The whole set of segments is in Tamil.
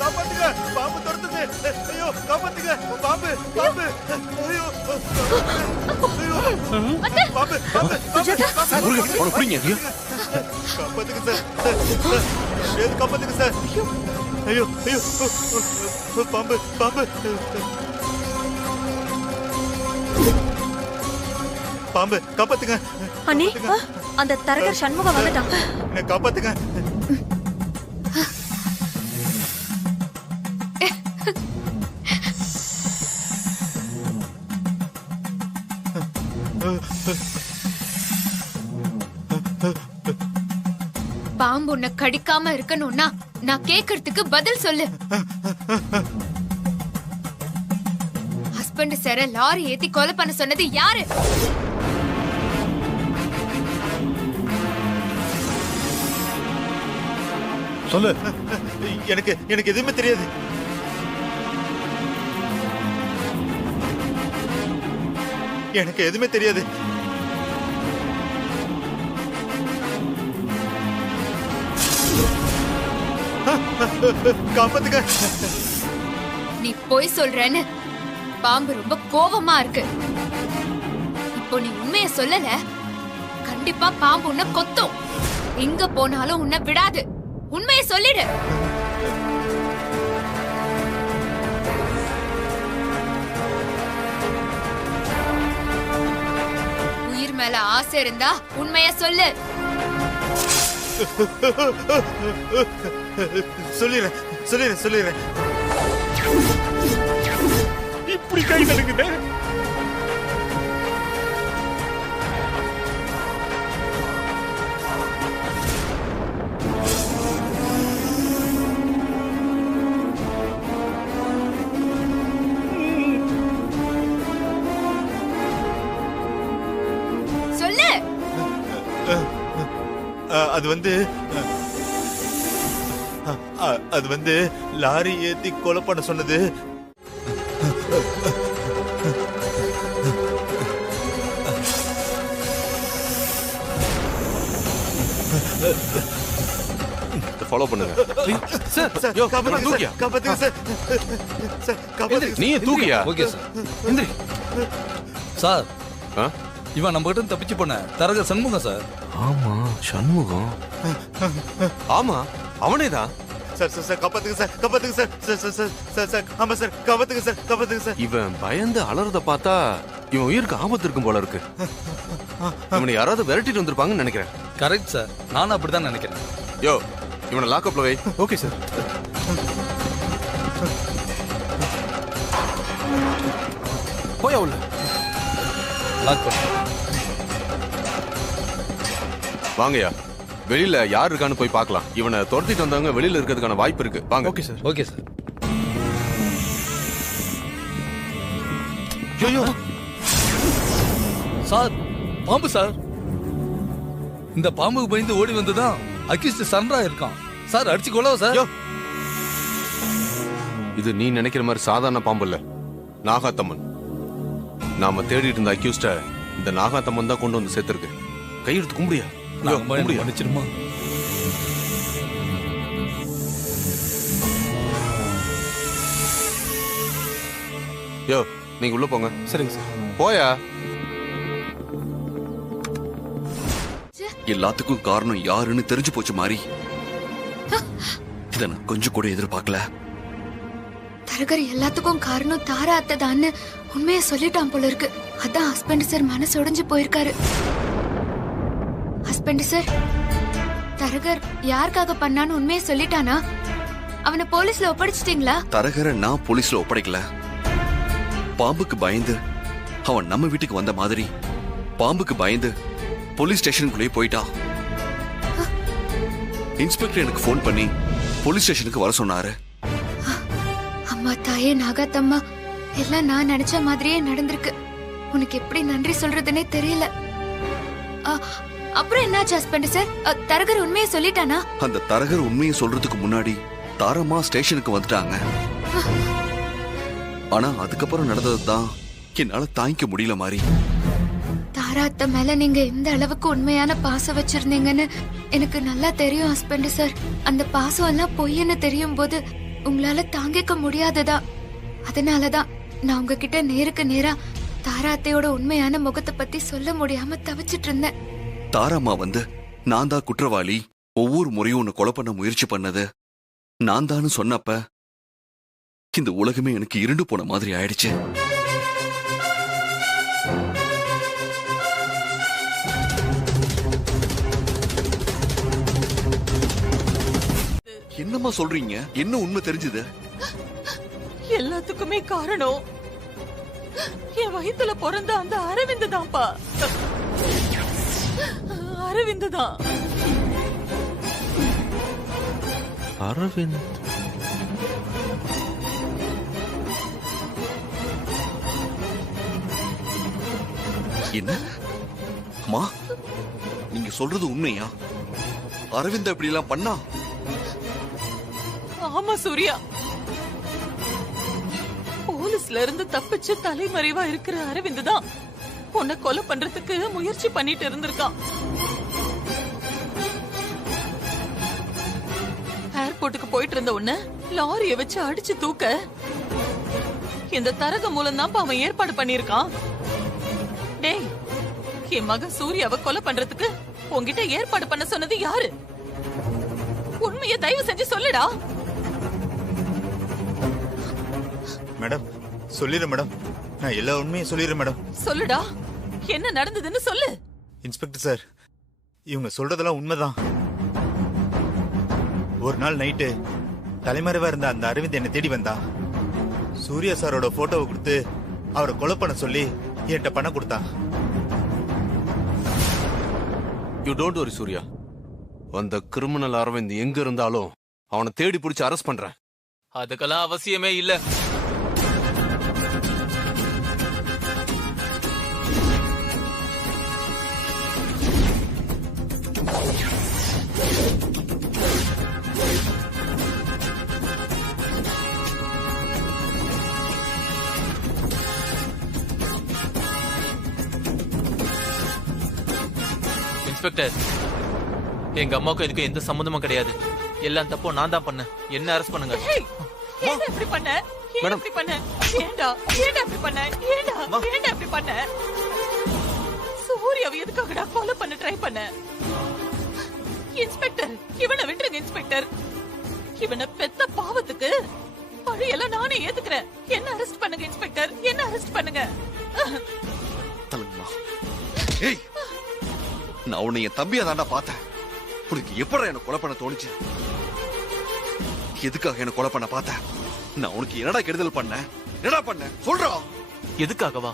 காப்பாத்துங்க, பாம்பு துரத்துது. ஐயோ, காப்பாத்துங்க, பாம்பு பாம்பு. ஐயோ, ஐயோ, பாம்பு பாம்பு. காப்பாத்துங்க சார், ஏது காப்பாத்துங்க சார். ஐயோ ஐயோ, பாம்பு பாம்பு பாம்பு, காப்பாத்துங்க. அண்ணி, அந்த தரகர் சண்முகம் வந்துட்டான். காப்பாத்துங்க. பாம்பு உன்னை கடிக்காம இருக்கணும்னா நான் கேக்குறதுக்கு பதில் சொல்லு. ஹஸ்பண்ட் சார லாரி ஏத்தி கொலை பண்ண சொன்னது யாரு? சொல்லு. எனக்கு எனக்கு எதுவுமே தெரியாது. எனக்கு எதுவுமே தெரியாது. காப்பாத்துங்க. நீ போய் சொல்றேன்னு பாம்பு ரொம்ப கோபமா இருக்கு. இப்போ நீ உண்மைய சொல்லல, கண்டிப்பா பாம்பு உன்னை கொத்தும். எங்க போனாலும் உன்னை விடாது. உண்மையை சொல்லிடு. உயிர் மேல ஆசை இருந்தா உண்மைய சொல்லு. சொல்லிடுறேன் சொல்லிடுறேன் சொல்லிடுறேன். இப்படி கை கலக்குது. சொல்லு. அது வந்து லாரி ஏத்தி கொலை பண்ண சொன்னது ஃபாலோ பண்ணுங்க. சார் சார், காப்பாத்துங்க சார், காப்பாத்துங்க சார். சார் காப்பாத்துங்க. நீ தூக்கியா? Okay sir. எந்திரி சார். இவன் நம்ம கிட்ட தப்பிச்சு போன தரகர் சண்முகம் சார். ஆமா, சண்முகம். ஆமா, அவனேதான். சார் சார் சார், காப்பாத்துங்க சார், காப்பாத்துங்க sir. Sir sir sir sir sir, ஆமா சார், காப்பாத்துங்க சார், காப்பாத்துங்க சார். இவன் பயந்து அலறத பார்த்தா இவன் உயிருக்கு ஆபத்து இருக்கும் போல இருக்கு. இவனை யாராவது விரட்டிட்டு வந்திருப்பாங்கன்னு நினைக்கிறேன். கரெக்ட் சார், நானும் அப்படிதான் நினைக்கிறேன். யோ, இவனை லாக்அப்ல வை. Okay sir. போய் உள்ள லாக் பண்ணு. வாங்கயா, வெளியில யார் இருக்கான்னு போய் பார்க்கலாம். இவனை துரத்திட்டு வந்தவங்க வெளியில இருக்கிறதுக்கான வாய்ப்பு இருக்கு. வாங்க. Okay sir. Okay sir. ஐயோ சார், பாம்பு சார். இந்த பாம்புக்கு பயந்து ஓடி வந்துதான் அகிஸ்ட் சன்ரா இருக்கான் சார். அடிச்சு கொள்ளவா சார்? இது நீ நினைக்கிற மாதிரி சாதாரண பாம்பு இல்ல, நாகாத்தம்மன். நாம தேடிட்டு இருந்த அக்யூஸ்ட இந்த நாகாத்தம்மன் தான் கொண்டு வந்து சேர்த்திருக்கு. கையெடுத்து கும்பிடியா? மன்னிச்சிருமா? யோ, நீங்க உள்ள போங்க. சரிங்க சார். போயா. எல்லாத்துக்கும் காரணம் யாருன்னு தெரிஞ்சு போச்சு மாறி. இத நான் கொஞ்சம் கூட எதிர்பார்க்கல. தரகர் எல்லாத்துக்கும் காரணம் தாரா அத்தைதான்னு உண்மையை சொல்லிட்டான் போல இருக்கு. அதான் ஹஸ்பண்ட் சார் மனசு உடைஞ்சு போயிருக்காரு. ஹஸ்பண்ட் சார், தரகர் யாருக்காக பண்ணான்னு உண்மையை சொல்லிட்டானா? அவனை போலீஸ்ல ஒப்படைச்சிட்டீங்களா? தரகரை நான் போலீஸ்ல ஒப்படைக்கல. பாம்புக்கு பயந்து அவன் நம்ம வீட்டுக்கு வந்த மாதிரி பாம்புக்கு பயந்து போலீஸ் ஸ்டேஷனுக்குள்ளேயே போயிட்டான். இன்ஸ்பெக்டர் எனக்கு ஃபோன் பண்ணி போலீஸ் ஸ்டேஷனுக்கு வர சொன்னாரு. அம்மா தாயே நாகாத்தம்மா, எல்லாம் நான் நினைச்ச மாதிரியே நடந்திருக்கு. உனக்கு எப்படி நன்றி சொல்றதுன்னே தெரியல. அப்புறம் என்னாச்சு ஹஸ்பண்ட் சார்? தரகர் உண்மையை சொல்லிட்டானா? அந்த தரகர் உண்மையை சொல்றதுக்கு முன்னாடி தாரம்மா ஸ்டேஷனுக்கு வந்துட்டாங்க. ஆனா அதுக்கப்புறம் நடந்ததுதான் என்னால தாங்கிக்க முடியல மாதிரி. தாராத்த மேல நீங்க எந்த அளவுக்கு உண்மையான பாசம் வச்சிருந்தீங்கன்னு எனக்கு நல்லா தெரியும் ஹஸ்பண்ட் சார். அந்த பாசம் எல்லாம் பொய்ன்னு தெரியும் போது உங்களால தாங்கிக்க முடியாததா. அதனாலதான் நான் உங்ககிட்ட நேருக்கு நேரா தாராத்தையோட உண்மையான முகத்தை பத்தி சொல்ல முடியாம தவிச்சிட்டு இருந்தேன். தாராம்மா வந்து நான் தான் குற்றவாளி, ஒவ்வொரு முறையும் உன்னை கொலை பண்ண முயற்சி பண்ணது நான் தான் சொன்னப்ப இந்த உலகமே எனக்கு இருண்டு போன மாதிரி ஆயிடுச்சு. என்னம்மா சொல்றீங்க? என்ன உண்மை தெரிஞ்சது? எல்லாத்துக்குமே காரணம் என் வயித்துல பிறந்த அந்த அரவிந்த் தான்ப்பா. அரவிந்த் தான். அரவிந்த் என்ன அம்மா நீங்க சொல்றது உண்மையா? அரவிந்த் இப்படி எல்லாம் பண்ணா? ஆமா சூர்யா, போலீஸ்ல இருந்து தப்பிச்சு தலைமறைவா இருக்கிற அரவிந்த் தான் உன்னை கொலை பண்றதுக்கு முயற்சி பண்ணிட்டு இருந்திருக்கான். ஏர்போர்ட்டுக்கு போயிட்டு இருந்த உன்னை லாரிய வச்சு அடிச்சு தூக்க இந்த தரக மூலம் தான் அவன் ஏற்பாடு பண்ணிருக்கான். டேய், என் மகன் சூர்யாவை கொலை பண்றதுக்கு உன்கிட்ட ஏற்பாடு பண்ண சொன்னது யாரு? உண்மையை தயவு செஞ்சு சொல்லுடா. மேடம் சொல்லிடுறேன் மேடம், நான் எல்லா உண்மையும் சொல்லிடுறேன் மேடம். சொல்லுடா, என்ன நடந்ததுன்னு சொல்லு. இன்ஸ்பெக்டர் சார், இவங்க சொல்றதெல்லாம் உண்மைதான். ஒரு நாள் நைட்டு தலைமறைவா இருந்த அந்த அரவிந்த் என்னை தேடி வந்தா. சூர்யா சாரோட போட்டோவை கொடுத்து அவரை கொலை பண்ண சொல்லி என்கிட்ட பணம் கொடுத்தா. You don't worry Surya. அந்த கிரிமினல் அரவிந்த் எங்க இருந்தாலும் அவனை தேடி பிடிச்சு அரெஸ்ட் பண்றேன். அதுக்கெல்லாம் அவசியமே இல்ல. இன்ஸ்பெக்டர், எங்க அம்மாவுக்கும் இதுக்கு எந்த சம்பந்தமும் கிடையாது. எல்லாம் தப்போ நான் தான் பண்ணேன். என்ன அரெஸ்ட் பண்ணுங்க. ஏன் இப்படி பண்ண? ஏன் இப்படி பண்ண? ஏண்டா இப்படி பண்ண? ஏண்டா இப்படி பண்ண? சூர்யாவை எதுக்காகடா ஃபாலோ பண்ண ட்ரை பண்ண? இன்ஸ்பெக்டர், இவனை விட்டுருங்க இன்ஸ்பெக்டர். இவனை பெத்த பாவத்துக்கு பழியெல்லாம் நானே ஏத்துக்கிறேன். என்ன அரெஸ்ட் பண்ணுங்க இன்ஸ்பெக்டர், என்ன அரெஸ்ட் பண்ணுங்க. ஏய், நான் உன்னை என் தம்பியா தாண்டா பார்த்தேன். உனக்கு எப்படா என்ன கொலை பண்ண தோணுச்சு? எதுக்காக என்ன கொலை பண்ண பார்த்தேன்? நான் உனக்கு என்னடா கெடுதல் பண்ண? என்னடா பண்ண சொல்றா? எதுக்காகவா?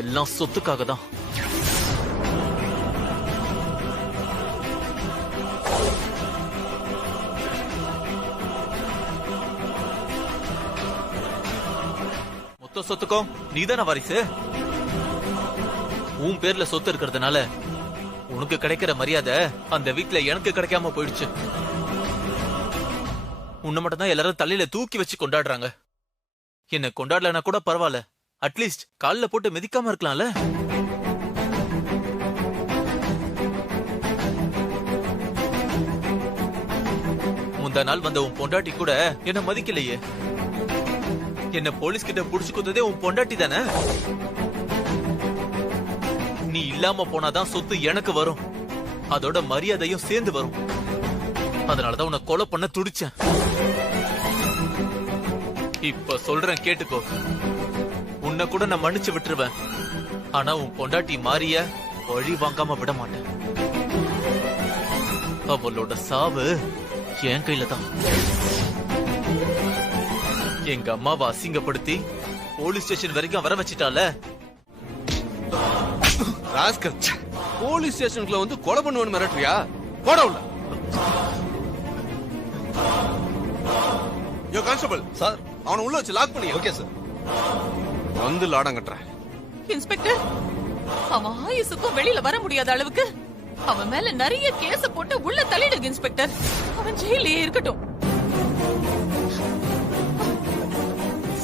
எல்லாம் சொத்துக்காக தான். மொத்த சொத்துக்கும் நீதான வாரிசு. உன் பேர்ல சொத்து இருக்கிறதுனால உனக்கு கிடைக்கிற மரியாதை அந்த வீட்டுல எனக்கு கிடைக்காம போயிடுச்சு. உன்னை மட்டும் தான் எல்லாரும் தலையில தூக்கி வச்சு கொண்டாடுறாங்க. என்ன கொண்டாடலனா கூட பரவாயில்ல, அட்லீஸ்ட் கால்ல போட்டு மிதிக்காம இருக்கலாம்ல. முந்தா நாள் வந்த உன் பொண்டாட்டி கூட என்ன மதிக்கலையே. என்ன போலீஸ் கிட்ட புடிச்சு கொடுத்ததே உன் பொண்டாட்டி தானே. நீ இல்லாம போனாதான் சொத்து எனக்கு வரும், அதோட மரியாதையும் சேர்ந்து வரும். அதனாலதான் உன்னை கொலை பண்ண துடிச்சேன். இப்ப சொல்றேன் கேட்டுக்கோ. உன்னை கூட நான் மன்னிச்சு விட்டுருவேன். ஆனா உன் பொண்டாட்டி மாறிய வழி வாங்காம விட மாட்டேன். அவளோட சாவு என் கையில தான். எங்க அம்மாவை அசிங்கப்படுத்தி போலீஸ் ஸ்டேஷன் வரைக்கும் வர வச்சிட்டால. ராஸ்கல், போலீஸ் ஸ்டேஷனுக்குள்ள வந்து கொலை பண்ணுவேன்னு மிரட்டுறியா? போட உள்ள. யோ கான்ஸ்டபிள் சார், அவனை உள்ள வச்சு லாக் பண்ணி. Okay sir. வந்து லாடம் கட்டுறேன். இன்ஸ்பெக்டர், அவன் ஆயுசுக்கும் வெளியில வர முடியாத அளவுக்கு அவன் மேல நிறைய கேஸ் போட்டு உள்ள தள்ளிடுங்க இன்ஸ்பெக்டர். அவன் ஜெயிலே இருக்கட்டும்.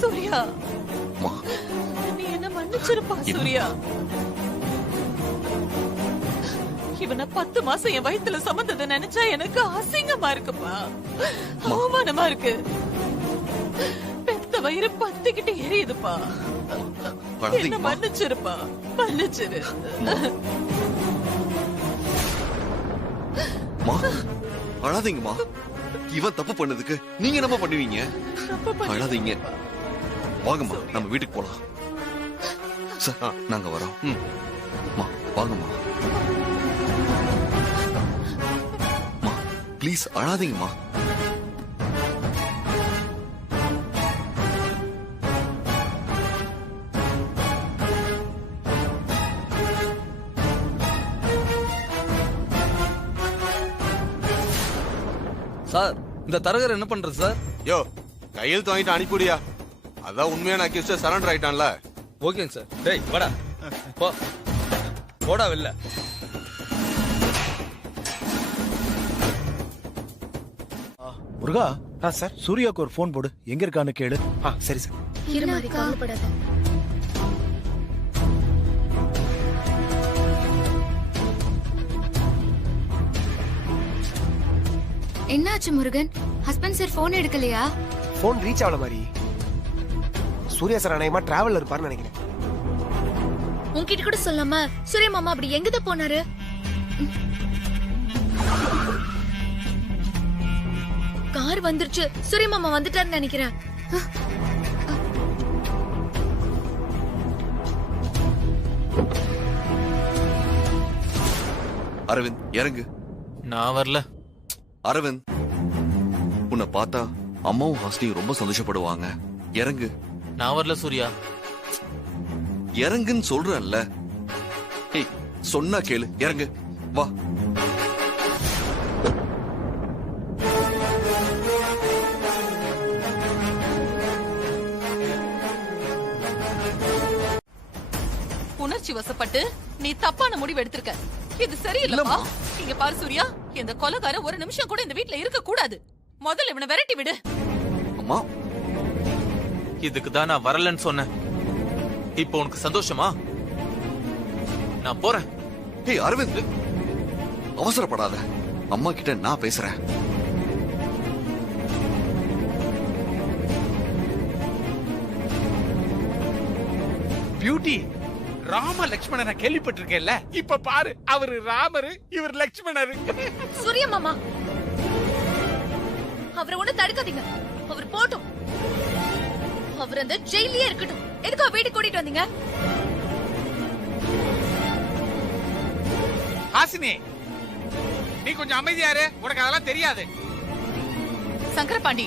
சூர்யா, நீ என்ன மன்னிச்சிருப்பா சூர்யா. இவனை 10 மாசம் என் வயித்துல சுமந்ததை நினைச்சா எனக்கு அசிங்கமா இருக்குப்பா, அவமானமா இருக்கு. பெத்த வயிறு பத்திக்கிட்டு எரியுதுப்பா. என்ன மன்னிச்சிருப்பா, மன்னிச்சிரு. அழாதீங்கம்மா. இவன் தப்பு பண்ணதுக்கு நீங்க என்ன பண்ணுவீங்க? அழாதீங்க. வாங்கம்மா, நம்ம வீட்டுக்கு போலாம். சார், நாங்க வரோம். வாங்கம்மா. ப்ளீஸ் அழாதீங்கம்மா. சார், இந்த தரகர் என்ன பண்றது சார்? யோ, கையெழுத்து வாங்கிட்டு அனுப்பிடியா? அதான் உண்மையான அக்யூஸ்ட் சரண்டர் ஆயிட்டான்ல. ஓகேங்க சார். டேய் வாடா, போ போடா வெளில. முருகா, சார், சூர்யாவுக்கு ஒரு போன் போடு. எங்க இருக்கான்னு கேளு. சரி சார். இருமாரி, கவலைப்படாத. என்னாச்சு முருகன்? ஹஸ்பண்ட் சார் போன் எடுக்கலையா? போன் ரீச் ஆகல மாதிரி. சூர்யா சார் அநேகமா டிராவல்ல இருப்பாருன்னு நினைக்கிறேன். உன்கிட்ட கூட சொல்லாம சூர்யா மாமா அப்படி எங்கதான் போனாரு? கார் வந்துருச்சு. சூர்யா மாமா வந்துட்டாருன்னு நினைக்கிறேன். அரவிந்த், இறங்கு. நான் வரல. அரவிந்த், உன்னை பார்த்தா அம்மாவும் ஹாஸ்னியும் ரொம்ப சந்தோஷப்படுவாங்க. இறங்கு. நான் வரல சூர்யா. இறங்குன்னு சொல்றேன்ல. ஏய், சொன்னா கேளு. இறங்கு, வா. உணர்ச்சி வசப்பட்டு நீ தப்பான முடிவு எடுத்திருக்க. இது சரியில்லப்பா. இங்க பாரு சூர்யா, இந்த கொலைகாரன் ஒரு நிமிஷம் கூட இந்த வீட்ல இருக்க கூடாது. முதல்ல இவனை விரட்டி விடு. அம்மா, இதுக்கு தான் நான் வரலன்னு சொன்னேன். இப்போ உனக்கு சந்தோஷமா? நான் போறேன். ஏய் அரவிந்த், அவசரப்படாத. அம்மா கிட்ட நான் பேசுறேன். பியூட்டி, ராம லட்சுமணனை கேள்விப்பட்டிருக்கேன்ல. இப்ப பாரு, அவரு ராமரு, இவர் லட்சுமணரு. சூர்யா மாமா, அவரை ஒண்ணு தடுக்காதீங்க. அவர் போட்டும். அவர் அந்த ஜெயிலே இருக்கட்டும். எதுக்கு வீட்டுக்கு கூட்டிட்டு வந்தீங்க? ஹாசினி, நீ கொஞ்சம் அமைதியாரு. உனக்கு அதெல்லாம் தெரியாது. சங்கரபாண்டி,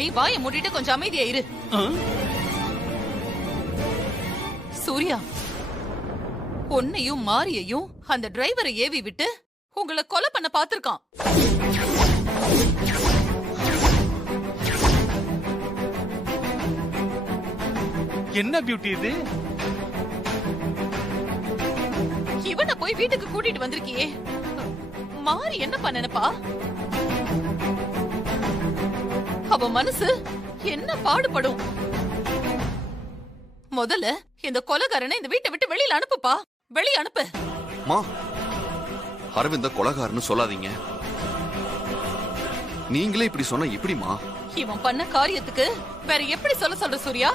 நீ வாயை மூடிட்டு கொஞ்சம் அமைதியா இரு. சூர்யா, பொன்னையும் மாரியையும் அந்த டிரைவரை ஏவி விட்டு உங்களை கொலை பண்ண பாத்திருக்கான். என்ன பியூட்டி இது? இவனை போய் வீட்டுக்கு கூட்டிட்டு வந்திருக்கியே, மாரி என்ன பண்ணனப்பா? அவ மனசு என்ன பாடுபடும்? முதல்ல இந்த கொலைகாரனை இந்த வீட்டை விட்டு வெளியில அனுப்புப்பா. வெளிய அனுப்பு. மா, அரவிந்த கொலைகாரன்னு சொல்லாதீங்க. நீங்களே இப்படி சொன்னா எப்படிமா? இவன் பண்ண காரியத்துக்கு வேற எப்படி சொல்ற சூர்யா?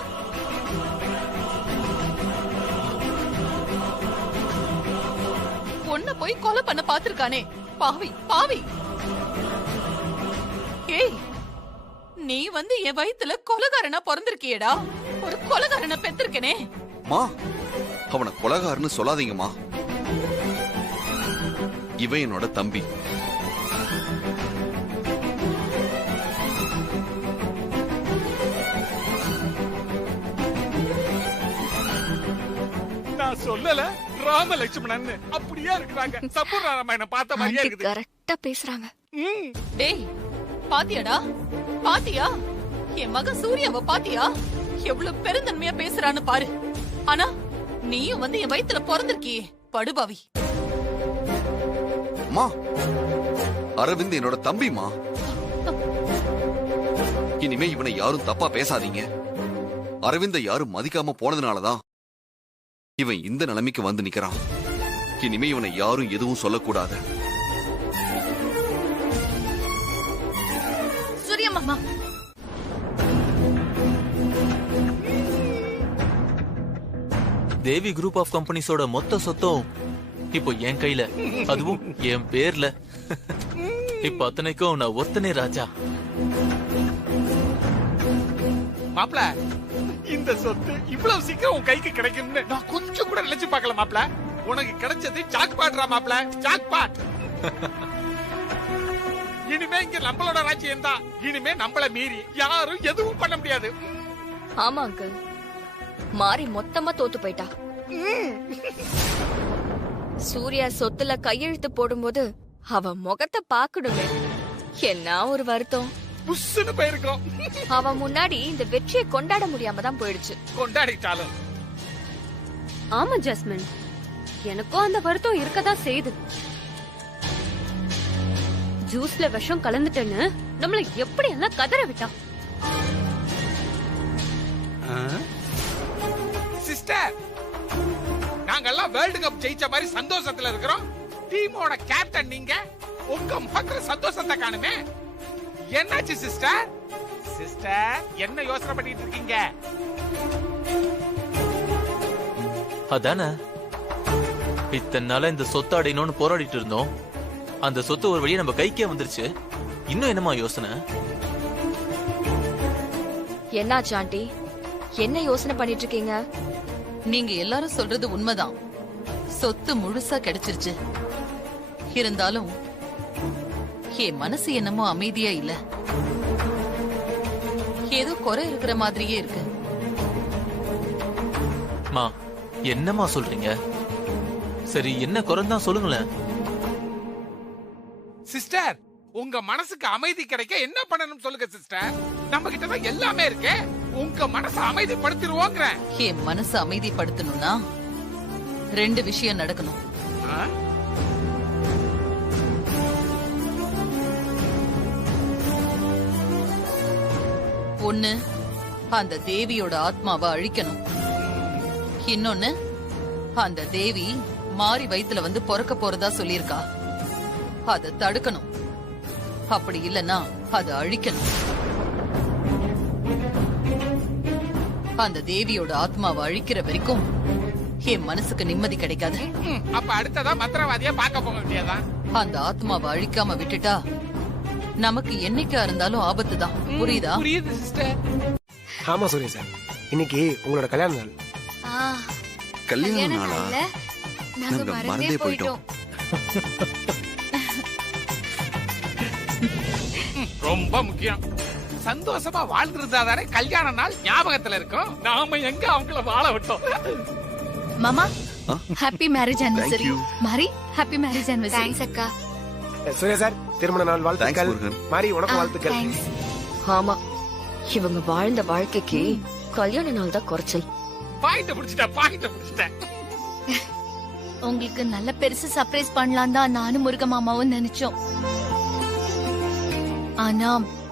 பொண்ண போய் கொலை பண்ண பாத்திருக்கானே, பாவி பாவி. ஏய், நீ வந்து என் வயித்துல கொலைகாரனா பிறந்திருக்கியேடா. ஒரு கொலைகாரனை பெத்திருக்கனே. மா, அவனை கொலைகாரன்னு சொல்லாதீங்கம்மா. இவன் என்னோட தம்பி. சொல்லல ராம லட்சுமணன் அப்படியே இருக்கிறாங்க. சப்பூர் ராமாயணம் பார்த்த மாதிரியே இருக்குது. கரெக்டா பேசுறாங்க. டேய் பாத்தியாடா, பாத்தியா என் மகன் சூர்யாவை பாத்தியா? எவ்வளவு பெருந்தன்மையா பேசுறான்னு பாரு. ஆனா நீயும் வந்து என் வயித்துல பிறந்திருக்கியே படுபாவி. அம்மா, அரவிந்த் என்னோட தம்பிமா. இனிமே இவனை யாரும் தப்பா பேசாதீங்க. அரவிந்த யாரும் மதிக்காம போனதுனாலதான் இவன் இந்த நிலைமைக்கு வந்து நிக்கிறான். இனிமே இவனை யாரும் எதுவும் சொல்லக்கூடாது. சூர்யா மாமா, தேவி குரூப் ஆஃப் கம்பெனிஸோட மொத்த சொத்தும் இப்போ என் கையில, அதுவும் என் பேர்ல. இப்ப அத்தனைக்கும் நான் ஒத்தனே ராஜா. மாப்ள, இந்த சொத்து இவ்வளவு சீக்கிரம் உன் கைக்கு கிடைக்கும்னு நான் கொஞ்சம் கூட நினைச்சு பார்க்கல மாப்ள. உனக்கு கிடைச்சது ஜாக்பாட்ரா மாப்ள, ஜாக்பாட். இனிமே இங்க நம்மளோட ராஜ்யம் தான். இனிமே நம்மள மீறி யாரும் எதுவும் பண்ண முடியாது. ஆமா அங்கிள், மாறி மொத்தமா தோத்து போயிட்டா. சூர்யா சொத்துல கையெழுத்து போடும்போது அவ முகத்தை பாக்கணுமே, என்ன ஒரு வருத்தம். புஷ்னு போயிருக்கோம். அவ முன்னாடி இந்த வெற்றியை கொண்டாட முடியாம தான் போயிடுச்சு. கொண்டாடிட்டாலும் ஆமா ஜாஸ்மின், எனக்கும் அந்த வருத்தம் இருக்கதான் செய்யுது. ஜூஸ்ல விஷம் கலந்துட்டேன்னு நம்மள எப்படி எல்லாம் கதற விட்டா. சிஸ்டர், நாங்கெல்லாம் வேர்ல்ட் கப் ஜெயிச்ச மாதிரி சந்தோஷத்துல இருக்கிறோம். டீமோட கேப்டன் நீங்க, உங்க முகத்துல சந்தோஷத்தை காணுமே. என்னாச்சு சிஸ்டர்? சிஸ்டர், என்ன யோசனை பண்ணிட்டு இருக்கீங்க? அதானே இத்தனை நாளா இந்த சொத்து அடையணும்னு போராடிட்டு இருந்தோம். அந்த சொத்து ஒரு வழியா நம்ம கைக்கே வந்துருச்சு. இன்னும் என்னமா யோசனை? என்னாச்சு ஆண்டி, என்ன யோசனை பண்ணிட்டு இருக்கீங்க? நீங்க எல்லாரும் சொல்றது உண்மைதான். சொத்து முழுசா கிடைச்சிருச்சு. இருந்தாலும் என் மனசு என்னமோ அமைதியா இல்ல. ஏதோ குறை இருக்கிற மாதிரியே இருக்கு. மா, என்னமா சொல்றீங்க? சரி, என்ன குறைந்தான் சொல்லுங்களேன். சிஸ்டர், உங்க மனசுக்கு அமைதி கிடைக்க என்ன பண்ணணும் சொல்லுங்க சிஸ்டர். நம்ம கிட்ட தான் எல்லாமே இருக்கு. உங்க மனசை அமைதிப்படுத்திடுவோங்கிற. என் மனசை அமைதிப்படுத்தணும்னா 2 விஷயம் நடக்கணும். ஒண்ணு, அந்த தேவியோட ஆத்மாவை அழிக்கணும். இன்னொன்னு, அந்த தேவி மாறி வயித்துல வந்து பொறக்க போறதா சொல்லியிருக்கா. அதை தடுக்கணும். அப்படி இல்லைன்னா அதை அழிக்கணும். அந்த தேவியோட ஆத்மாவை அழிக்கிற வரைக்கும் என் மனசுக்கு நிம்மதி கிடைக்காது. அப்ப அடுத்ததா மந்திரவாதியா பார்க்க போக வேண்டியதா? அந்த ஆத்மாவை அழிக்காம விட்டுட்டா நமக்கு என்னைக்கா இருந்தாலும் ஆபத்து தான். புரியுதா? புரியுது சிஸ்டர். ஆமா சூர்யா சார், இன்னைக்கு உங்களோட கல்யாண நாள். கல்யாண நாளா? நாங்க மறந்தே போயிட்டோம். ரொம்ப முக்கியம். சந்தோஷமா வாழ்ந்திருந்தாதானே கல்யாண நாள் ஞாபகத்துல இருக்கும். நாம எங்க அவங்கள வாழ விட்டோம். மாமா, ஹாப்பி மேரேஜ் ஆனிவர்சரி. மாரி, ஹாப்பி மேரேஜ் ஆனிவர்சரி. தேங்க்ஸ் அக்கா. சூர்யா சார், திருமண நாள் வாழ்த்துக்கள். மாறி, உனக்கு வாழ்த்துக்கள். ஆமா, இவங்க வாழ்ந்த வாழ்க்கைக்கு கல்யாண நாள் தான் குறைச்சல். பாயிண்ட் புடிச்சிட்ட. உங்களுக்கு நல்ல பெருசு சர்ப்ரைஸ் பண்ணலாம் தான் நானும் முருக மாமாவும் நினைச்சோம். ஆனா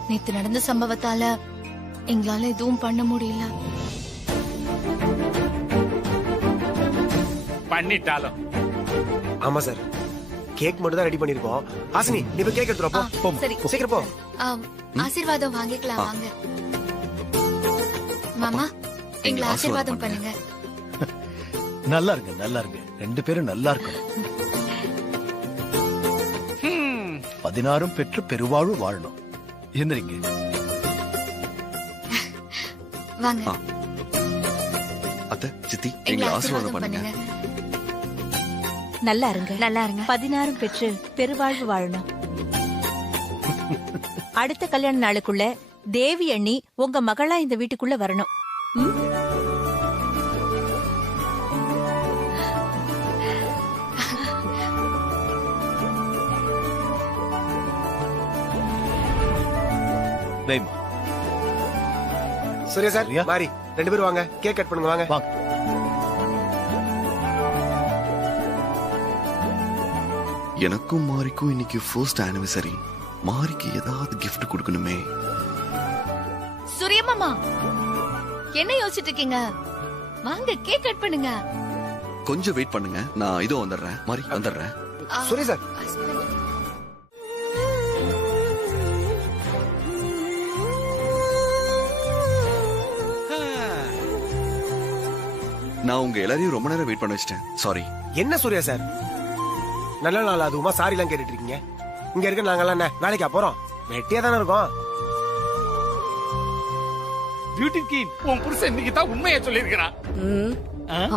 நேத்து நடந்த சம்பவத்தால எங்களால எதுவும் பண்ண முடியல. பண்ணிட்டாலும் ஆமா சார், கேக் மட்டும் தான் ரெடி பண்ணிருக்கோம். ஆசினி, நீ போய் கேக் எடுத்துட்டு வா, போ. சரி, சீக்கிரம் போ. ஆசீர்வாதம் வாங்கிக்கலாம் வாங்க. மாமா, எங்களை ஆசீர்வாதம் பண்ணுங்க. நல்லா இருங்க, நல்லா இருங்க. 2 பேரும் நல்லா இருக்கணும். 16 பெற்று பெருவாழ்வு வாழணும். எந்திரிங்க. வாங்க. அத்தை, சித்தி, எங்களை ஆசீர்வாதம் பண்ணுங்க. நல்லா இருங்க, நல்லா இருங்க. 16 பெற்று பெருவாழ்வு வாழணும். அடுத்த கல்யாண நாளுக்குள்ள தேவி அண்ணி உங்க மகளா இந்த வீட்டுக்குள்ள வரணும். வைமா. சூர்யா சார் மாறி 2 பேரும் வாங்க, கேக் கட் பண்ணுங்க வாங்க. எனக்கும் மாரிக்கும் இன்னைக்கு ஃபர்ஸ்ட் ஆனிவர்சரி. மாரிக்கு ஏதாவது கிஃப்ட் கொடுக்கணுமே. சூர்யா மாமா என்ன யோசிச்சுட்டு இருக்கீங்க? வாங்க கேக் கட் பண்ணுங்க. கொஞ்சம் வெயிட் பண்ணுங்க, நான் இதோ வந்துடுறேன். மாரி வந்துடுறேன். சூர்யா சார் நான் உங்க எல்லாரையும் ரொம்ப நேரம் வெயிட் பண்ண வச்சிட்டேன். சாரி. என்ன சூர்யா சார் நல்ல நாள் அதுவுமா சாரி எல்லாம் கேட்டுட்டு இருக்கீங்க? இங்க இருக்க நாங்கெல்லாம் என்ன வேலைக்கா போறோம்? வெட்டியா தானே இருக்கோம். பியூட்டி கிங் உன் புருஷன் இன்னைக்கு தான் உண்மையை சொல்லியிருக்கிறான்.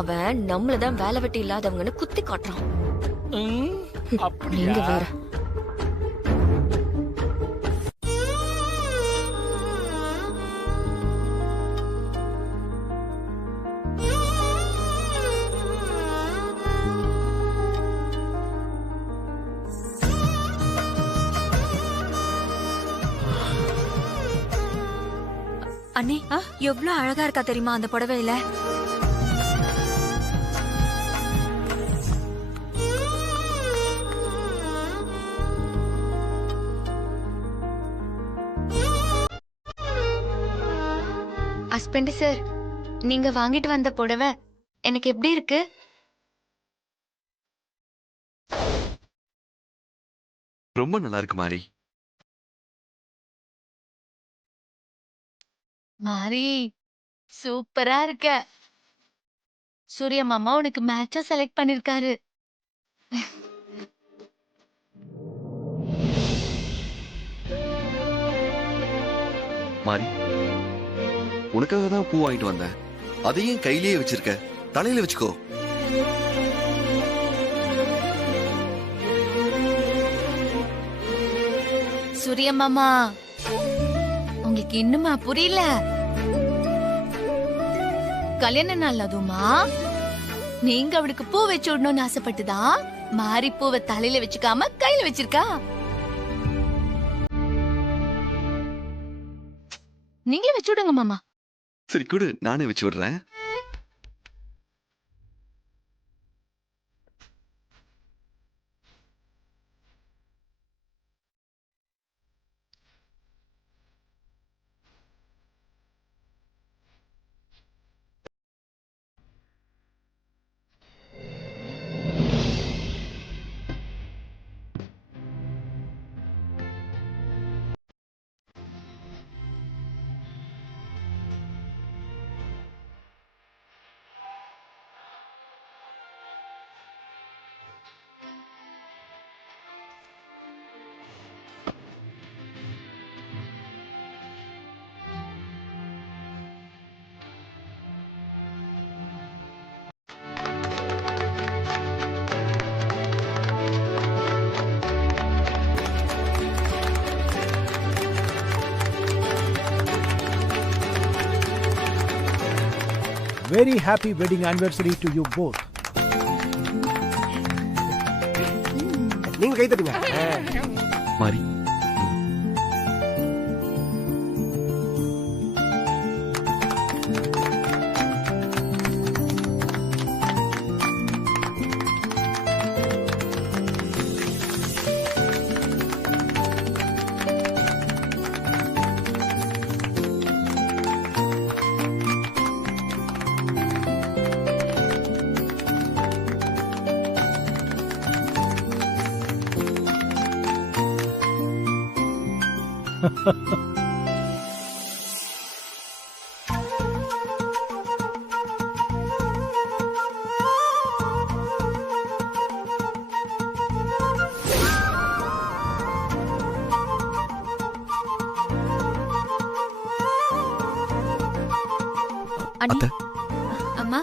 அவன் நம்மளதான் வேலை வெட்டி இல்லாதவங்கன்னு குத்தி காட்டுறான். அப்படியா? வேற அண்ணி எவ்வளவு அழகா இருக்கா தெரியுமா அந்த புடவையில? ஹஸ்பண்ட் சார், நீங்க வாங்கிட்டு வந்த புடவை எனக்கு எப்படி இருக்கு? ரொம்ப நல்லா இருக்கு மாரி. மாரி சூப்பரா இருக்க. சூர்யா மாமா உனக்கு மேட்சா செலக்ட் பண்ணிருக்காரு. மாரி, உனக்காக தான் பூ வாங்கிட்டு வந்தேன். அதையும் கையிலேயே வச்சிருக்க. தலையில வச்சுக்கோ. சூர்யா மாமா உங்களுக்கு இன்னுமா புரியல? கல்யாண நாள் அதுமா நீங்க அவளுக்கு பூ வச்சு விடணும்னு ஆசைப்பட்டுதான் மாறி பூவை தலையில வச்சுக்காம கையில வச்சிருக்கா. நீங்களே வச்சு விடுங்க மாமா. சரி கொடு, நானே வச்சு விடுறேன். Very happy wedding anniversary to you both. நீங்க கை தட்டுங்க. மாரி, அண்ணி, அம்மா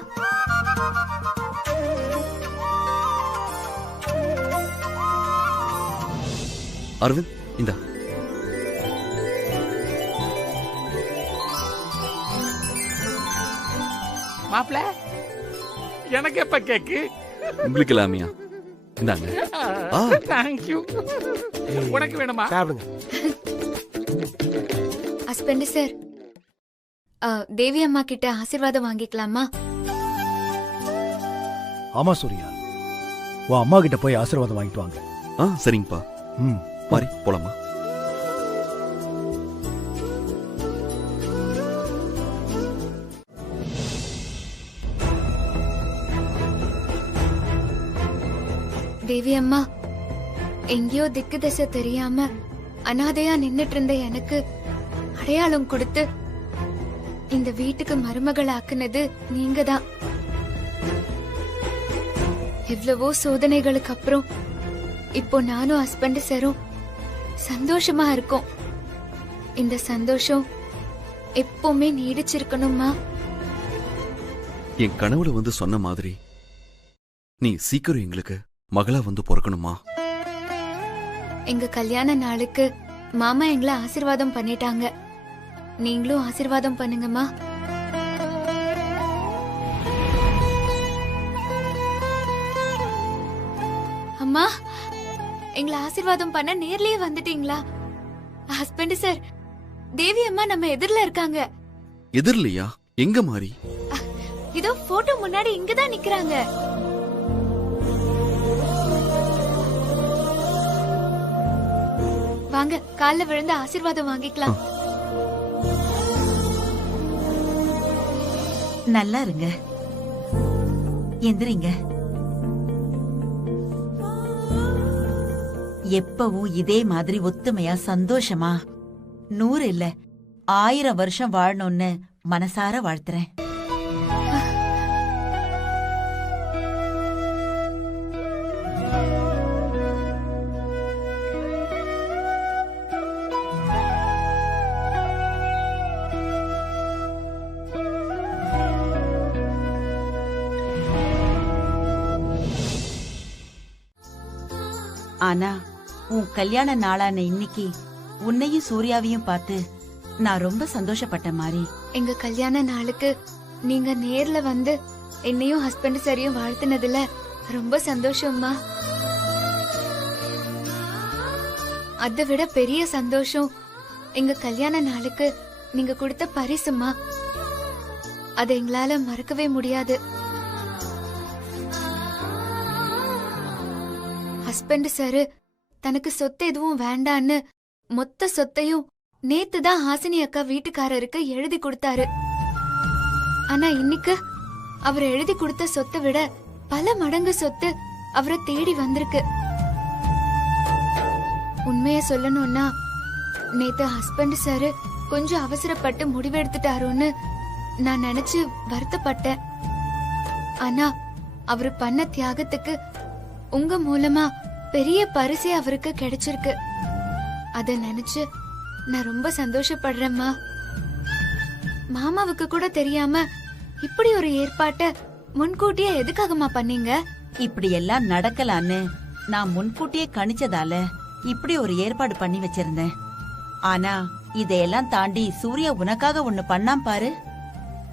அரவிந்த் இந்தா. மாப்ள எனக்கு எப்ப கேக்கு? உங்களுக்கு இல்லாமையா? இந்தாங்க. தேங்க்யூ. உனக்கு வேணுமா? சாப்பிடுங்க. ஹஸ்பண்ட் சார், தேவி அம்மா கிட்ட ஆசீர்வாதம் வாங்கிக்கலாமா? ஆமா சூர்யா, உன் அம்மா கிட்ட போய் ஆசீர்வாதம் வாங்கிட்டு வாங்க. சரிங்கப்பா. மாறி போலாமா? தேவி அம்மா, எங்கேயோ திக்கு திசை தெரியாம அனாதையா நின்னுட்டு இருந்த எனக்கு அடையாளம் கொடுத்து இந்த வீட்டுக்கு மருமகள் ஆக்குனது நீங்க தான். எவ்வளவோ சோதனைகளுக்கு அப்புறம் இப்போ நானும் ஹஸ்பண்ட் சாரும் சந்தோஷமா இருக்கோம். இந்த சந்தோஷம் எப்பவுமே நீடிச்சிருக்கணுமா? என் கனவுல வந்து சொன்ன மாதிரி நீ சீக்கிரம் எங்களுக்கு மகளா வந்து பிறக்கணுமா? எங்க கல்யாண நாளுக்கு மாமா எங்களை ஆசீர்வாதம் பண்ணிட்டாங்க. நீங்களும் ஆசீர்வாதம் பண்ணுங்கம்மா. அம்மா, எங்களை ஆசீர்வாதம் பண்ண நேர்லயே வந்துட்டீங்களா? ஹஸ்பண்ட் சார், தேவி அம்மா நம்ம எதிரில இருக்காங்க. எதிரிலையா? எங்க மாறி? இதோ போட்டோ முன்னாடி இங்கதான் நிக்கிறாங்க. வாங்க, கால்ல விழுந்து ஆசீர்வாதம் வாங்கிக்கலாம். நல்லா இருங்க, எந்திரிங்க. எப்பவும் இதே மாதிரி ஒத்துமையா சந்தோஷமா 100 இல்ல 1000 வருஷம் வாழணும்னு மனசார வாழ்த்துறேன். ஆனா உன் கல்யாண நாளான இன்னைக்கு உன்னையும் சூர்யாவையும் பார்த்து நான் ரொம்ப சந்தோஷப்பட்டேன் மாறி. எங்க கல்யாண நாளுக்கு நீங்க நேர்ல வந்து என்னையும் ஹஸ்பண்ட் சரியும் வாழ்த்துனதுல ரொம்ப சந்தோஷம்மா. அதை விட பெரிய சந்தோஷம் எங்க கல்யாண நாளுக்கு நீங்க கொடுத்த பரிசுமா. அதை எங்களால மறக்கவே முடியாது. ஹஸ்பண்ட் சாரு தனக்கு சொத்து எதுவும் வேண்டான்னு மொத்த சொத்தையும் நேத்துதான் ஹாசினி அக்கா வீட்டுக்காரருக்கு எழுதி கொடுத்தாரு. ஆனா இன்னைக்கு அவர் எழுதி கொடுத்த சொத்தை விட பல மடங்கு சொத்து அவரை தேடி வந்திருக்கு. உண்மைய சொல்லணும்னா நேத்து ஹஸ்பண்ட் சாரு கொஞ்சம் அவசரப்பட்டு முடிவெடுத்துட்டாரோன்னு நான் நினைச்சு வருத்தப்பட்டேன். ஆனா அவரு பண்ண தியாகத்துக்கு உங்க மூலமா பெரிய பரிசே அவருக்கு கிடைச்சிருக்கு. அத நினைச்சு நான் ரொம்ப சந்தோஷப்படுறேம்மா. மாமாவுக்கு கூட தெரியாம இப்படி ஒரு ஏற்பாட்ட முன்கூட்டியே எதுக்காகமா பண்ணீங்க? இப்படி எல்லாம் நடக்கலான்னு நான் முன்கூட்டியே கணிச்சதால இப்படி ஒரு ஏற்பாடு பண்ணி வச்சிருந்தேன். ஆனா இதையெல்லாம் தாண்டி சூர்யா உனக்காக ஒண்ணு பண்ணாம் பாரு.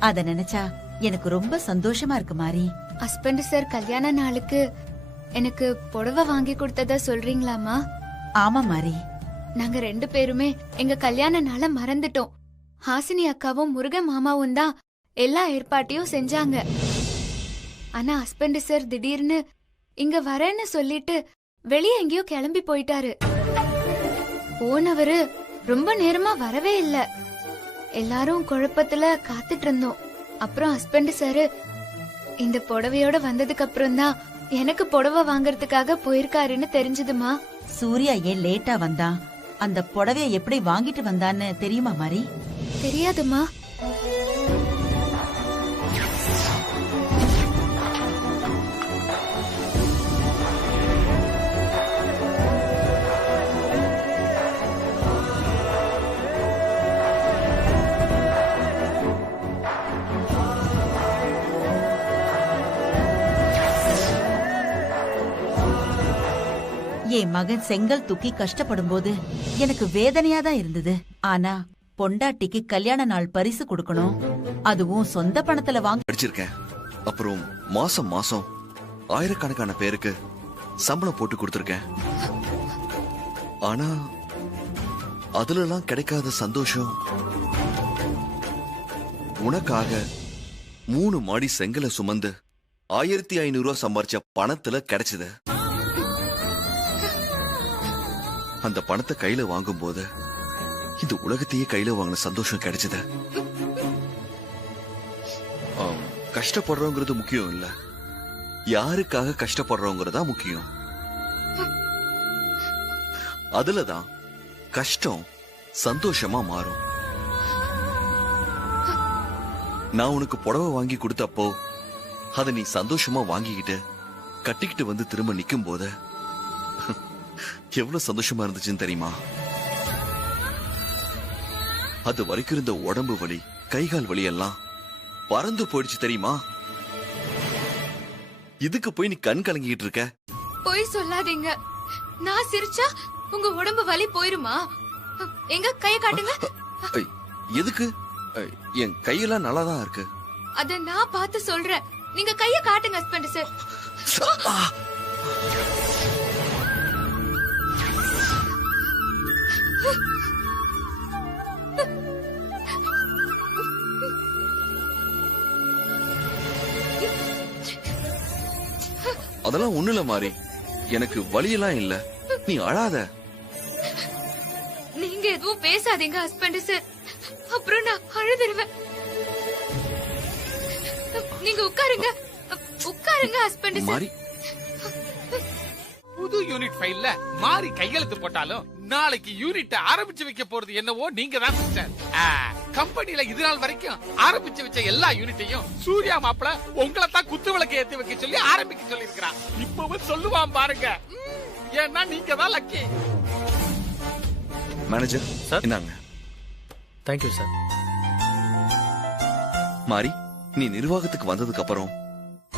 அத நினைச்சா எனக்கு ரொம்ப சந்தோஷமா இருக்கு மாறி. ஹஸ்பண்ட் சார் கல்யாண நாளுக்கு எனக்கு புடவை வாங்கி கொடுத்தத சொல்றீங்களாமா? ஆமா மாறி. நாங்க 2 பேருமே எங்க கல்யாண நாள மறந்துட்டோம். ஹாசினி அக்காவும் முருகன் மாமாவும் தான் எல்லா ஏற்பாட்டையும் செஞ்சாங்க. ஆனா ஹஸ்பண்ட் சார் திடீர்னு இங்க வரேன்னு சொல்லிட்டு வெளியே எங்கேயோ கிளம்பி போயிட்டாரு. போனவரு ரொம்ப நேரமா வரவே இல்ல. எல்லாரும் குழப்பத்துல காத்துட்டு இருந்தோம். அப்புறம் ஹஸ்பண்ட் சார் இந்த புடவையோட வந்ததுக்கு அப்புறம் தான் எனக்கு புடவை வாங்கறதுக்காக போயிருக்காருன்னு தெரிஞ்சதுமா. சூர்யா ஏன் லேட்டா வந்தான்? அந்த புடவைய எப்படி வாங்கிட்டு வந்தான்னு தெரியுமா மாறி? தெரியாதுமா. என் மகன் செங்கல் தூக்கி கஷ்டப்படும் போது எனக்கு வேதனையா தான் இருந்தது. ஆனா பொண்டாட்டிக்கு கல்யாண நாள் பரிசு கொடுக்கணும், அதுவும் சொந்த பணத்துல வாங்க படிச்சிருக்கேன். அப்புறம் மாசம் மாசம் ஆயிரக்கணக்கான பேருக்கு சம்பளம் போட்டு கொடுத்திருக்கேன். ஆனா அதுலலாம் கிடைக்காத சந்தோஷம் உனக்காக 3 மாடி செங்கலை சுமந்து 1500 ரூபாய் சம்பாரிச்ச பணத்துல கிடைச்சது. அந்த பணத்தை கையில வாங்கும் போது இந்த உலகத்தையே கையில வாங்கின சந்தோஷம் கிடைச்சது. கஷ்டப்படுறோங்கிறது முக்கியம் இல்ல, யாருக்காக கஷ்டப்படுறோங்கிறதா முக்கியம். அதுலதான் கஷ்டம் சந்தோஷமா மாறும். நான் உனக்கு புடவை வாங்கி கொடுத்தப்போ அதை நீ சந்தோஷமா வாங்கிக்கிட்டு கட்டிக்கிட்டு வந்து திரும்ப நிக்கும் போது எவ்வளவு சந்தோஷமா இருந்துச்சுன்னு தெரியுமா? அது வரைக்கும் இருந்த உடம்பு வலி, கைகால் வலி எல்லாம் பறந்து போயிடுச்சு தெரியுமா? இதுக்கு போய் நீ கண் கலங்கிட்டு இருக்க. போய் சொல்லாதீங்க. நான் சிரிச்சா உங்க உடம்பு வலி போயிருமா? எங்க கைய காட்டுங்க. எதுக்கு? என் கையெல்லாம் நல்லாதான் இருக்கு. அத நான் பார்த்து சொல்றேன். நீங்க கைய காட்டுங்க ஹஸ்பண்ட் சார். அதெல்லாம் ஒண்ணுல மாறி, எனக்கு வலியெல்லாம் இல்ல, நீ அழாத. நீங்க எதுவும் பேசாதீங்க ஹஸ்பண்ட் சார், அப்புறம் நான் அழுதுருவேன். நீங்க உட்காருங்க, உட்காருங்க ஹஸ்பண்ட் சார். புது யூனிட் ஃபைல்ல மாறி கையெழுத்து போட்டாலும் நாளைக்கு யூனிட் ஆரம்பிச்சு வைக்க போறது என்னவோ நீங்க தான் சிஸ்டர். கம்பெனில இது நாள் வரைக்கும் ஆரம்பிச்சு வச்ச எல்லா யூனிட்டையும் சூர்யா மாப்பிள உங்களை தான் குத்து விளக்கு ஏத்தி வைக்க சொல்லி ஆரம்பிக்க சொல்லி இருக்கிறான். இப்பவும் சொல்லுவான் பாருங்க, ஏன்னா நீங்க தான் லக்கி. மேனேஜர் சார், இந்தாங்க. Thank you sir. மாறி, நீ நிர்வாகத்துக்கு வந்ததுக்கு அப்புறம்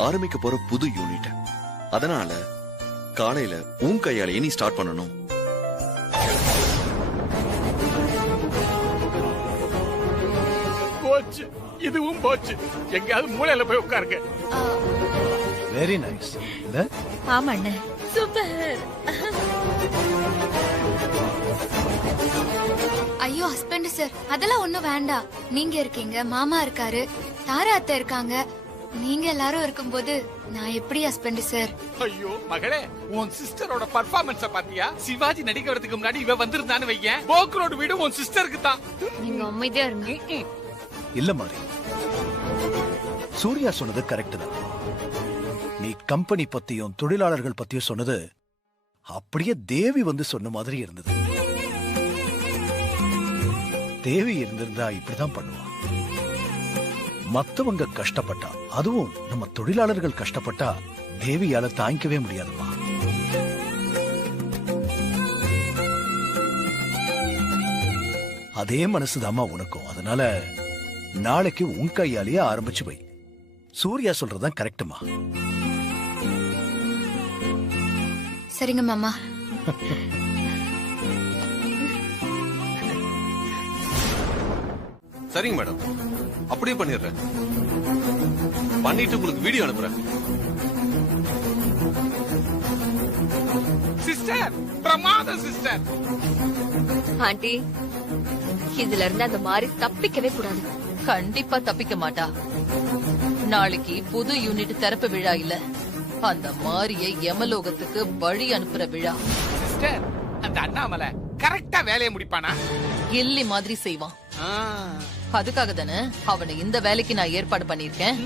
ஆரம்பிக்க போற புது யூனிட், அதனால காலையில உன் கையாலேயே நீ ஸ்டார்ட் பண்ணணும். போச்சு, இதுவும் போச்சு. எங்கயாவது மூலையில போய் உட்காருங்க. Very nice. ஆமா அண்ணே, சூப்பர். ஐயோ ஹஸ்பண்ட் சார், அதெல்லாம் ஒண்ணும் வேண்டாம். நீங்க இருக்கீங்க, மாமா இருக்காரு, தாரா அத்தை இருக்காங்க, நீங்க எல்லாரும் இருக்கும்போது நான் எப்படி ஹஸ்பண்ட் சார்? ஐயோ மகளே, உன் சிஸ்டரோட பர்ஃபார்மன்ஸ பாத்தியா? சிவாஜி நடிக்கிறதுக்கு முன்னாடி இவ வந்திருந்தான்னு வையேன், போக்ரோடு வீடு உன் சிஸ்டருக்கு தான். நீங்க அமைதியா இருங்க. இல்ல மாறி, சூர்யா சொன்னது கரெக்ட் தான். நீ கம்பெனி பத்தியும் தொழிலாளர்கள் பத்தியும் சொன்னது அப்படியே தேவி வந்து சொன்ன மாதிரி இருந்தது. தேவி இருந்திருந்தா இப்படிதான் பண்ணுவா. மத்தவங்க கஷ்டப்பட்டா, அதுவும் நம்ம தொழிலாளர்கள் கஷ்டப்பட்டா தேவியால தாங்கிக்கவே முடியாதுமா. அதே மனசுதாம்மா உனக்கும். அதனால நாளைக்கு உன் கையாலேயே ஆரம்பிச்சு வை. சூர்யா சொல்றதுதான் கரெக்டுமா. சரிங்க மாமா. சரிங்க மேடம், அப்படியே பண்ணிடுறேன். பண்ணிட்டு உங்களுக்கு வீடியோ அனுப்புறேன். சிஸ்டர், பிரமாதம் சிஸ்டர். ஆண்டி, இதுல இருந்து அந்த மாதிரி தப்பிக்கவே கூடாது. கண்டிப்பா தப்பிக்க மாட்டா. நாளைக்கு புது யூனிட் திறப்பு விழா இல்ல, அந்த மாரியை யமலோகத்துக்கு வழி அனுப்புற விழா. சிஸ்டர், அந்த அண்ணாமலை கரெக்டா வேலையை முடிப்பானா? எல்லி மாதிரி செய்வான். அதுக்காக தானே அவனை இந்த வேலைக்கு நான் ஏற்பாடு பண்ணிருக்கேன்.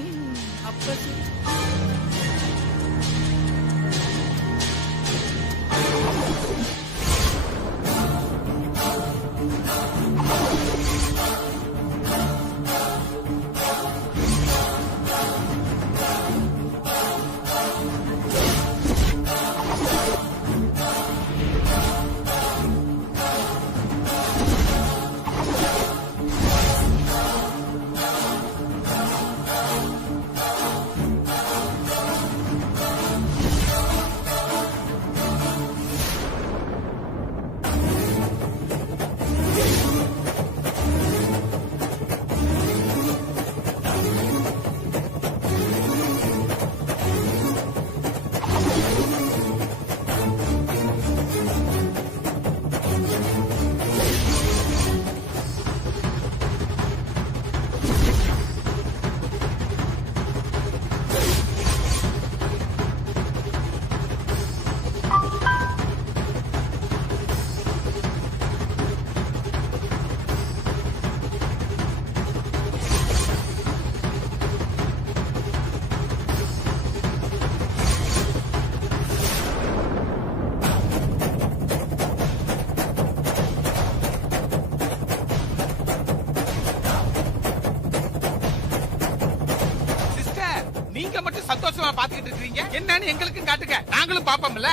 சந்தோஷமா பாத்துக்கிட்டு இருக்கீங்க? என்னன்னு எங்களுக்கும் காட்டுங்க, நாங்களும் பாப்போம்ல.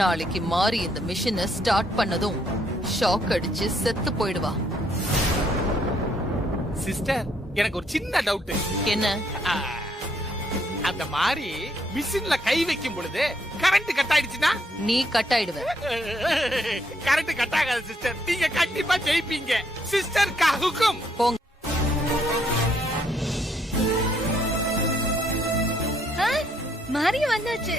நாளைக்கு மாறி இந்த மிஷினை ஸ்டார்ட் பண்ணதும் ஷாக் அடிச்சு செத்து போயிடுவா. சிஸ்டர், எனக்கு ஒரு சின்ன டவுட். என்ன? அந்த மாதிரி மிஷின்ல கை வைக்கும் பொழுது கரண்ட் கட் ஆயிடுச்சுன்னா நீ கட் ஆயிடுவ. கரண்ட் கட் ஆகாது சிஸ்டர், நீங்க கண்டிப்பா ஜெயிப்பீங்க. சிஸ்டர் கா ஹுக்கும். மாறி வந்தாச்சு.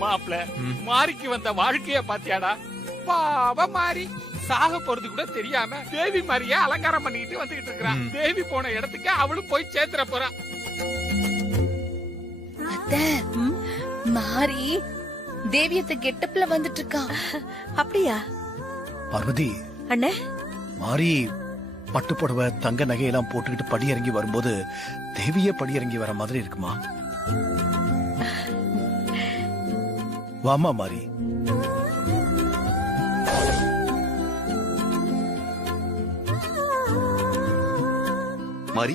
மாப்ள, மாரிக்கு வந்த வாழ்க்கைய பாத்தியாடா? பாவ மாறி சாக போறது கூட தெரியாம தேவி மாரிய அலங்காரம் பண்ணிட்டு வந்துகிட்டு இருக்கான். தேவி போன இடத்துக்கு அவளும் போய் சேர்த்துற போறா. அத்தை, மாறி தேவியத்தை கெட்டப்ல வந்துட்டு இருக்கான். அப்படியா பார்வதி? அண்ணே, மாறி பட்டு புடவை தங்க நகையெல்லாம் போட்டுக்கிட்டு படி இறங்கி வரும்போது தேவியே படி இறங்கி வர மாதிரி இருக்குமா? வாமா மாறி. மாறி,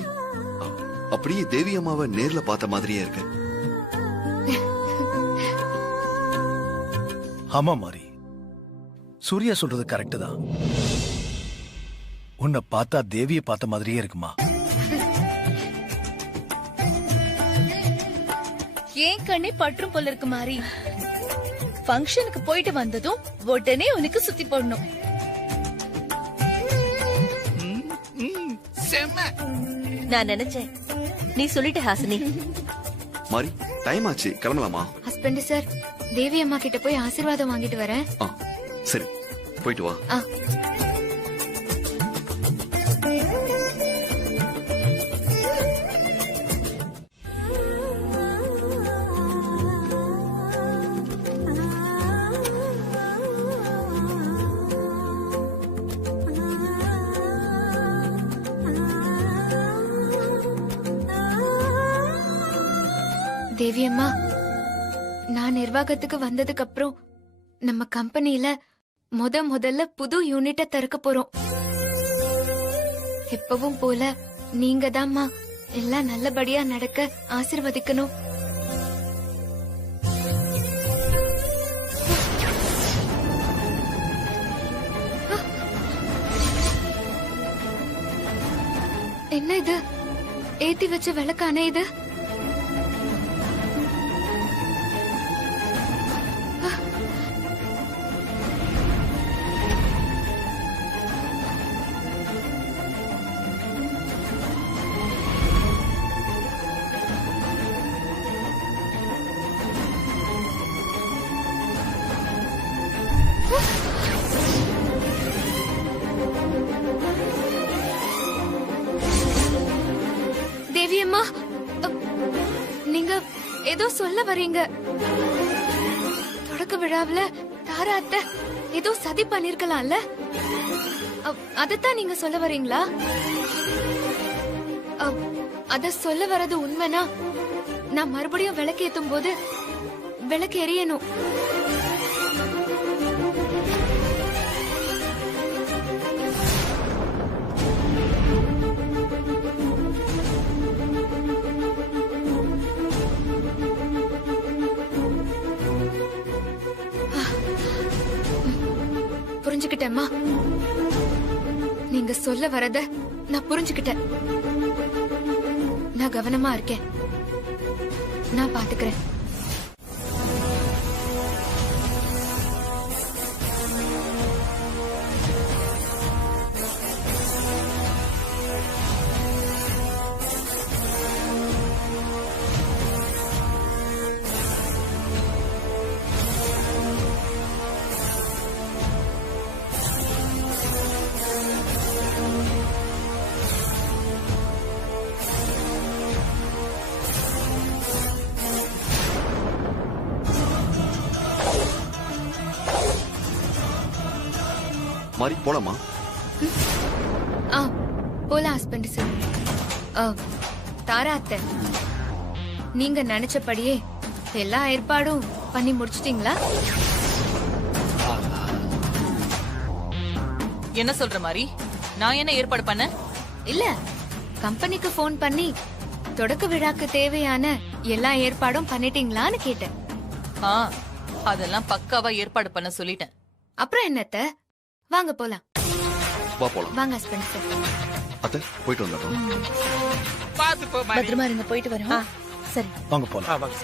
அப்படியே தேவி அம்மாவை நேர்ல பார்த்த மாதிரியே இருக்கு. ஆமா மாறி, சூர்யா சொல்றது கரெக்ட் தான். உன்னை பார்த்தா தேவியை பார்த்த மாதிரியே இருக்குமா? ஏன் கண்ணே பற்றும் போல இருக்கு மாறி. ஃபங்க்ஷனுக்கு போயிட்டு வந்ததும் உடனே உனக்கு சுத்தி போடணும். நான் நினைச்சேன் நீ சொல்லிட்ட ஹாசினி. மாறி, டைம் ஆச்சு, கிளம்பலாமா? ஹஸ்பண்ட் சார், தேவி அம்மா கிட்ட போய் ஆசீர்வாதம் வாங்கிட்டு வரேன். சரி, போயிட்டு வா. தேவி அம்மா, நான் நிர்வாகத்துக்கு வந்ததுக்கு அப்புறம் நம்ம கம்பெனில முதல்ல புது யூனிட்ட திறக்க போறோம். எப்பவும் போல நீங்க தான்மா எல்லாம் நல்லபடியா நடக்க ஆசீர்வதிக்கணும். என்ன இது? ஏத்தி வச்ச விளக்கானே இது? தேவி அம்மா, நீங்க ஏதோ சொல்ல வரீங்க. தொடக்க விழாவுல தாரா அத்தை ஏதோ சதி பண்ணிருக்கலாம்ல, அதத்தான் நீங்க சொல்ல வரீங்களா? அத சொல்ல வர்றது உண்மைனா நான் மறுபடியும் விளக்கு ஏத்தும் போது விளக்கு எரியணும். புரிஞ்சுக்கிட்டேம்மா, நீங்க சொல்ல வரத நான் புரிஞ்சுக்கிட்டேன். நான் கவனமா இருக்கேன், நான் பாத்துக்கிறேன். மாறி போலாமா? போலாம் ஹஸ்பண்ட் சார். தாரா அத்தை, நீங்க நினைச்சபடியே எல்லா ஏற்பாடும் பண்ணி முடிச்சிட்டீங்களா? என்ன சொல்ற மாதிரி? நான் என்ன ஏற்பாடு பண்ண? இல்ல, கம்பெனிக்கு போன் பண்ணி தொடக்க விழாக்கு தேவையான எல்லா ஏற்பாடும் பண்ணிட்டீங்களான்னு கேட்டேன். அதெல்லாம் பக்காவா ஏற்பாடு பண்ண சொல்லிட்டேன். அப்புறம் என்னத்த, வாங்க போலாம். வா போலாம். வாங்க ஹஸ்பண்ட் சார். அத்தை போயிட்டு வந்துடுறோம். பாத்து போ மாறி. பத்திரமா இருங்க, போயிட்டு வரோம். சரி வாங்க போலாம். வாங்க.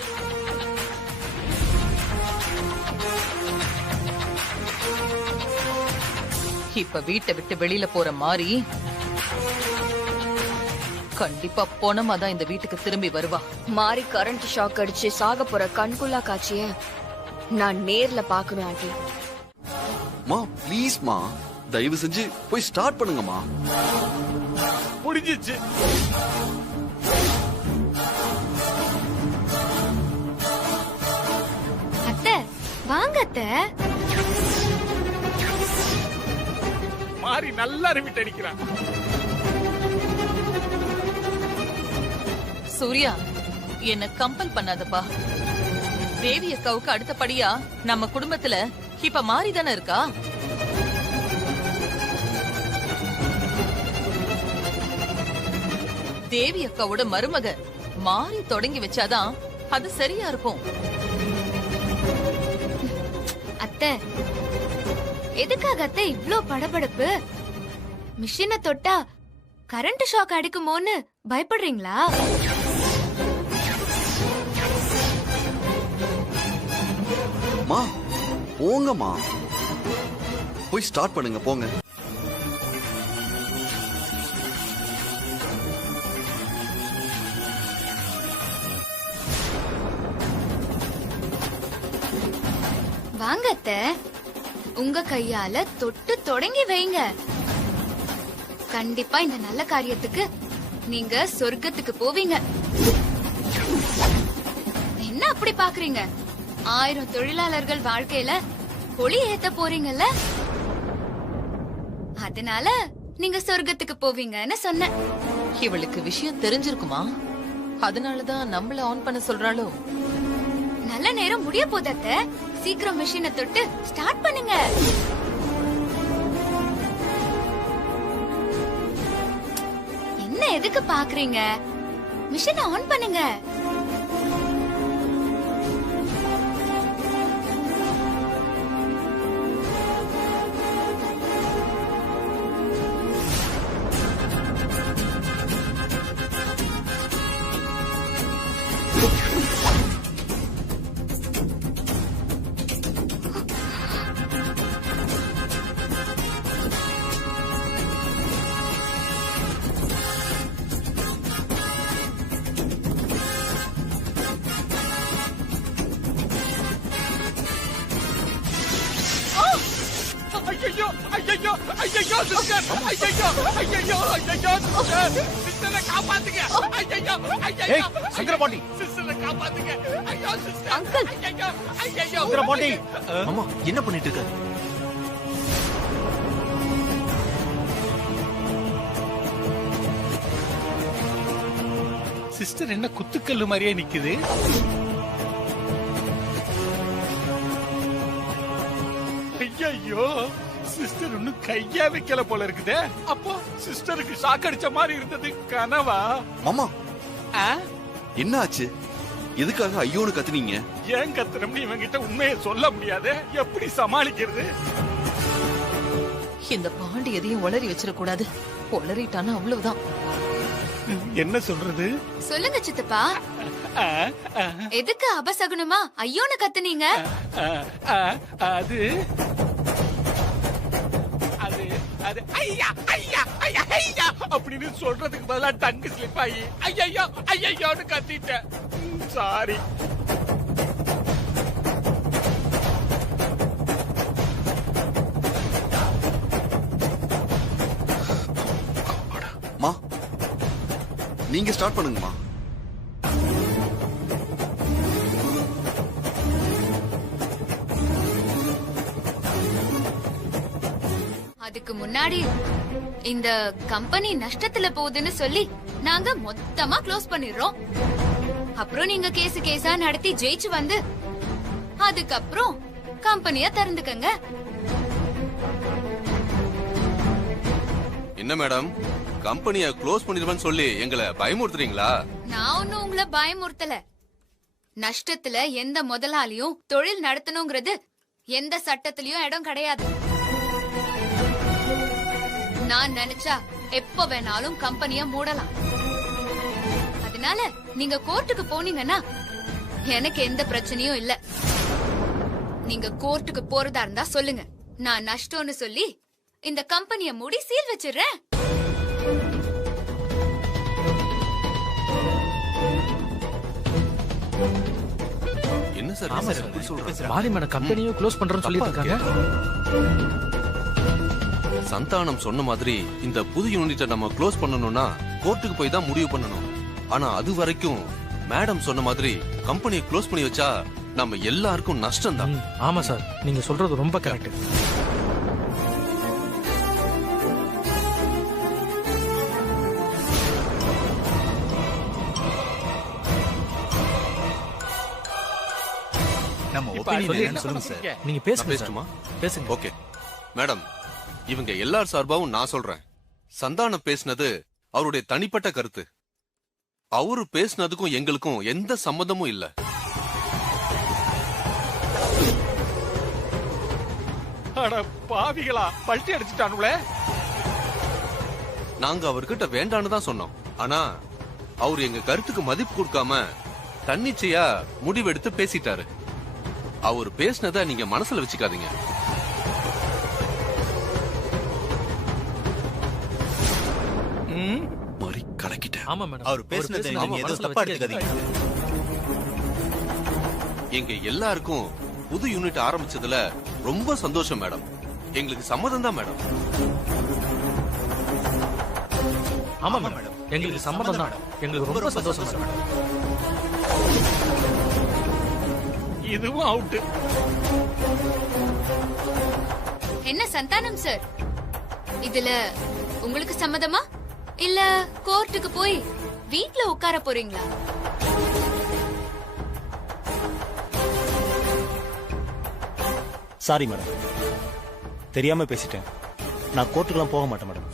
இப்ப வீட்டை விட்டு வெளியில போற மாதிரி கண்டிப்பா பொணமா தான் இந்த வீட்டுக்கு திரும்பி வருவா. மாறி கரண்ட் ஷாக் அடிச்சு சாக போற கண்குள்ளா காட்சிய நான் நேர்ல பாக்கணும் ஆண்டி. மா ப்ளீஸ் மா, தயவு செஞ்சு போய் ஸ்டார்ட் பண்ணுங்கம்மா. முடிஞ்சிச்சு. அத்தை வாங்க அத்தை. மாறி நல்லா ரிமிட் அடிக்கிறான். சூர்யா, என்ன கம்பல் பண்ணாதப்பா. தேவி அக்காவுக்கு அடுத்தபடியா நம்ம குடும்பத்துல இப்ப மாறிதானே இருக்கா. தேவி அக்காவோட மருமக மாறி தொடங்கி வச்சாதான் அது சரியா இருக்கும். அத்தை, எதுக்காக அத்தை இவ்ளோ படபடப்பு? மிஷினை தொட்டா கரண்ட் ஷாக் அடிக்குமோன்னு பயப்படுறீங்களா? மா போங்கம்மா, போய் ஸ்டார்ட் பண்ணுங்க போங்க. வாங்க அத்தை, உங்க கையால தொட்டு தொடங்கி வைங்க. கண்டிப்பா இந்த நல்ல காரியத்துக்கு நீங்க சொர்க்கத்துக்கு போவீங்க. என்ன அப்படி பாக்குறீங்க? 1000 தொழிலாளர்கள் வாழ்க்கையில ஒளி ஏத்த போறீங்கல்ல, அதனால நீங்க சொர்க்கத்துக்கு போவீங்கன்னு சொன்னேன். இவளுக்கு விஷயம் தெரிஞ்சிருக்குமா? அதனாலதான் நம்மள ஆன் பண்ண சொல்றாளோ? நல்ல நேரம் முடிய போதத்த, சீக்கிரம் மிஷினை தொட்டு ஸ்டார்ட் பண்ணுங்க. என்ன எதுக்கு பாக்குறீங்க? மிஷினை ஆன் பண்ணுங்க. ஐயோ ஐயோ ஐயோ சிஸ்டர், ஐயோ ஐயோ ஐயோ சிஸ்டர், சிஸ்டரை காப்பாத்துங்க. ஐயோ ஐயோ சங்கரபாண்டி, சிஸ்டரை காப்பாத்துங்க. ஐயோ சிஸ்டர், அங்கிள், ஐயோ ஐயோ சங்கரபாண்டி. அம்மா என்ன பண்ணிட்டு இருக்க? சிஸ்டர் என்ன குத்துக்கல்லு மாதிரியே நிக்குது. ஐயோ, சிஸ்டர் ஒன்னும் கையா வைக்கல போல இருக்குதே. அப்போ சிஸ்டருக்கு ஷாக் அடிச்ச மாதிரி இருந்தது கனவா? மாமா என்ன ஆச்சு? எதுக்காக ஐயோன்னு கத்துனீங்க? ஏன் கத்துறோம்னு இவங்கிட்ட உண்மையை சொல்ல முடியாது. எப்படி சமாளிக்கிறது? இந்த பாண்டி எதையும் உளறி வச்சிட கூடாது. உளறிட்டானா அவ்வளவுதான். என்ன சொல்றது? சொல்லுங்க சித்தப்பா, எதுக்கு அபசகுனமா ஐயோன்னு கத்துனீங்க? அது அது அது ஐயா ஐயா ஐயா ஐயா அப்படின்னு சொல்றதுக்கு பதிலா டங்கு ஸ்லிப் ஆகி ஐயோ ஐயோன்னு கத்திட்டேன். சாரி. மா நீங்க ஸ்டார்ட் பண்ணுங்கம்மா. அதுக்கு முன்னாடி இந்த கம்பெனி நஷ்டத்துல போகுதுன்னு சொல்லி நாங்க மொத்தமா க்ளோஸ் பண்ணிடுறோம். அப்புறம் நீங்க கேஸா நடத்தி ஜெயிச்சு வந்து அதுக்கப்புறம் கம்பெனிய திறந்துக்கங்க. என்ன மேடம், கம்பெனிய க்ளோஸ் பண்ணிடுவேன்னு சொல்லி எங்களை பயமுறுத்துறீங்களா? நான் ஒன்னும் உங்களை பயமுறுத்தல. நஷ்டத்துல எந்த முதலாளியும் தொழில் நடத்தணுங்கிறது எந்த சட்டத்திலயும் இடம் கிடையாது. நான் நினைச்சா எப்ப வேணாலும் கம்பெனிய மூடலாம். அதனால நீங்க கோர்ட்டுக்கு போனீங்கன்னா எனக்கு எந்த பிரச்சனையும் இல்ல. நீங்க கோர்ட்டுக்கு போறதா இருந்தா சொல்லுங்க, நான் நஷ்டம்னு சொல்லி இந்த கம்பெனிய மூடி சீல் வச்சிடுறேன். என்ன சார் மாரி மேடம் கம்பெனியும் க்ளோஸ் பண்றோம்னு சொல்லிட்டு இருக்காங்க. சந்தானம் சொன்ன மாதிரி இந்த புது யூனிட்டை நம்ம க்ளோஸ் பண்ணணும்னா கோர்ட்டுக்கு போய் தான் முடிவு பண்ணணும். ஆனா அது வரைக்கும் மேடம் சொன்ன மாதிரி கம்பெனியை க்ளோஸ் பண்ணி வச்சா நம்ம எல்லாருக்கும் நஷ்டம் தான். ஆமா சார், நீங்க சொல்றது ரொம்ப கரெக்ட். நம்ம இப்ப ஒப்பீனியன் என்ன சொல்லுங்க சொல்லுங்க சார். நீங்க பேசுங்க சார். பேசட்டுமா? பேசுங்க. ஓகே மேடம், இவங்க எல்லார் சார்பாவும் நான் சொல்றேன், சந்தானம் பேசினது அவருடைய தனிப்பட்ட கருத்து. அவரு பேசினதுக்கும் எங்களுக்கும் எந்த சம்மதமும் இல்ல. அட பாவிகளா, பல்ட்டி அடிச்சுட்டானுங்களே. நாங்க அவர்கிட்ட வேண்டான்னு தான் சொன்னோம். ஆனா அவர் எங்க கருத்துக்கு மதிப்பு கொடுக்காம தன்னிச்சையா முடிவெடுத்து பேசிட்டாரு. அவர் பேசினதை நீங்க மனசுல வச்சுக்காதீங்க. மாறி கலக்கிட்டேன். ஆமா மேடம், அவர் பேசுனதை நீங்க எதுவும் தப்பா எடுத்துக்காதீங்க. எங்க எல்லாருக்கும் புது யூனிட் ஆரம்பிச்சதுல ரொம்ப சந்தோஷம் மேடம். எங்களுக்கு சம்மதம் தான் மேடம். ஆமா மேடம், எங்களுக்கு சம்மதம் தான். எங்களுக்கு ரொம்ப சந்தோஷம் மேடம். இதுவும் அவுட். என்ன சந்தானம் சார், இதுல உங்களுக்கு சம்மதமா இல்ல கோர்ட்டுக்கு போய் வீட்ல உட்கார போறீங்களா? சாரி மேடம், தெரியாம பேசிட்டேன். நான் கோர்ட்டுக்கெல்லாம் போக மாட்டேன் மேடம்.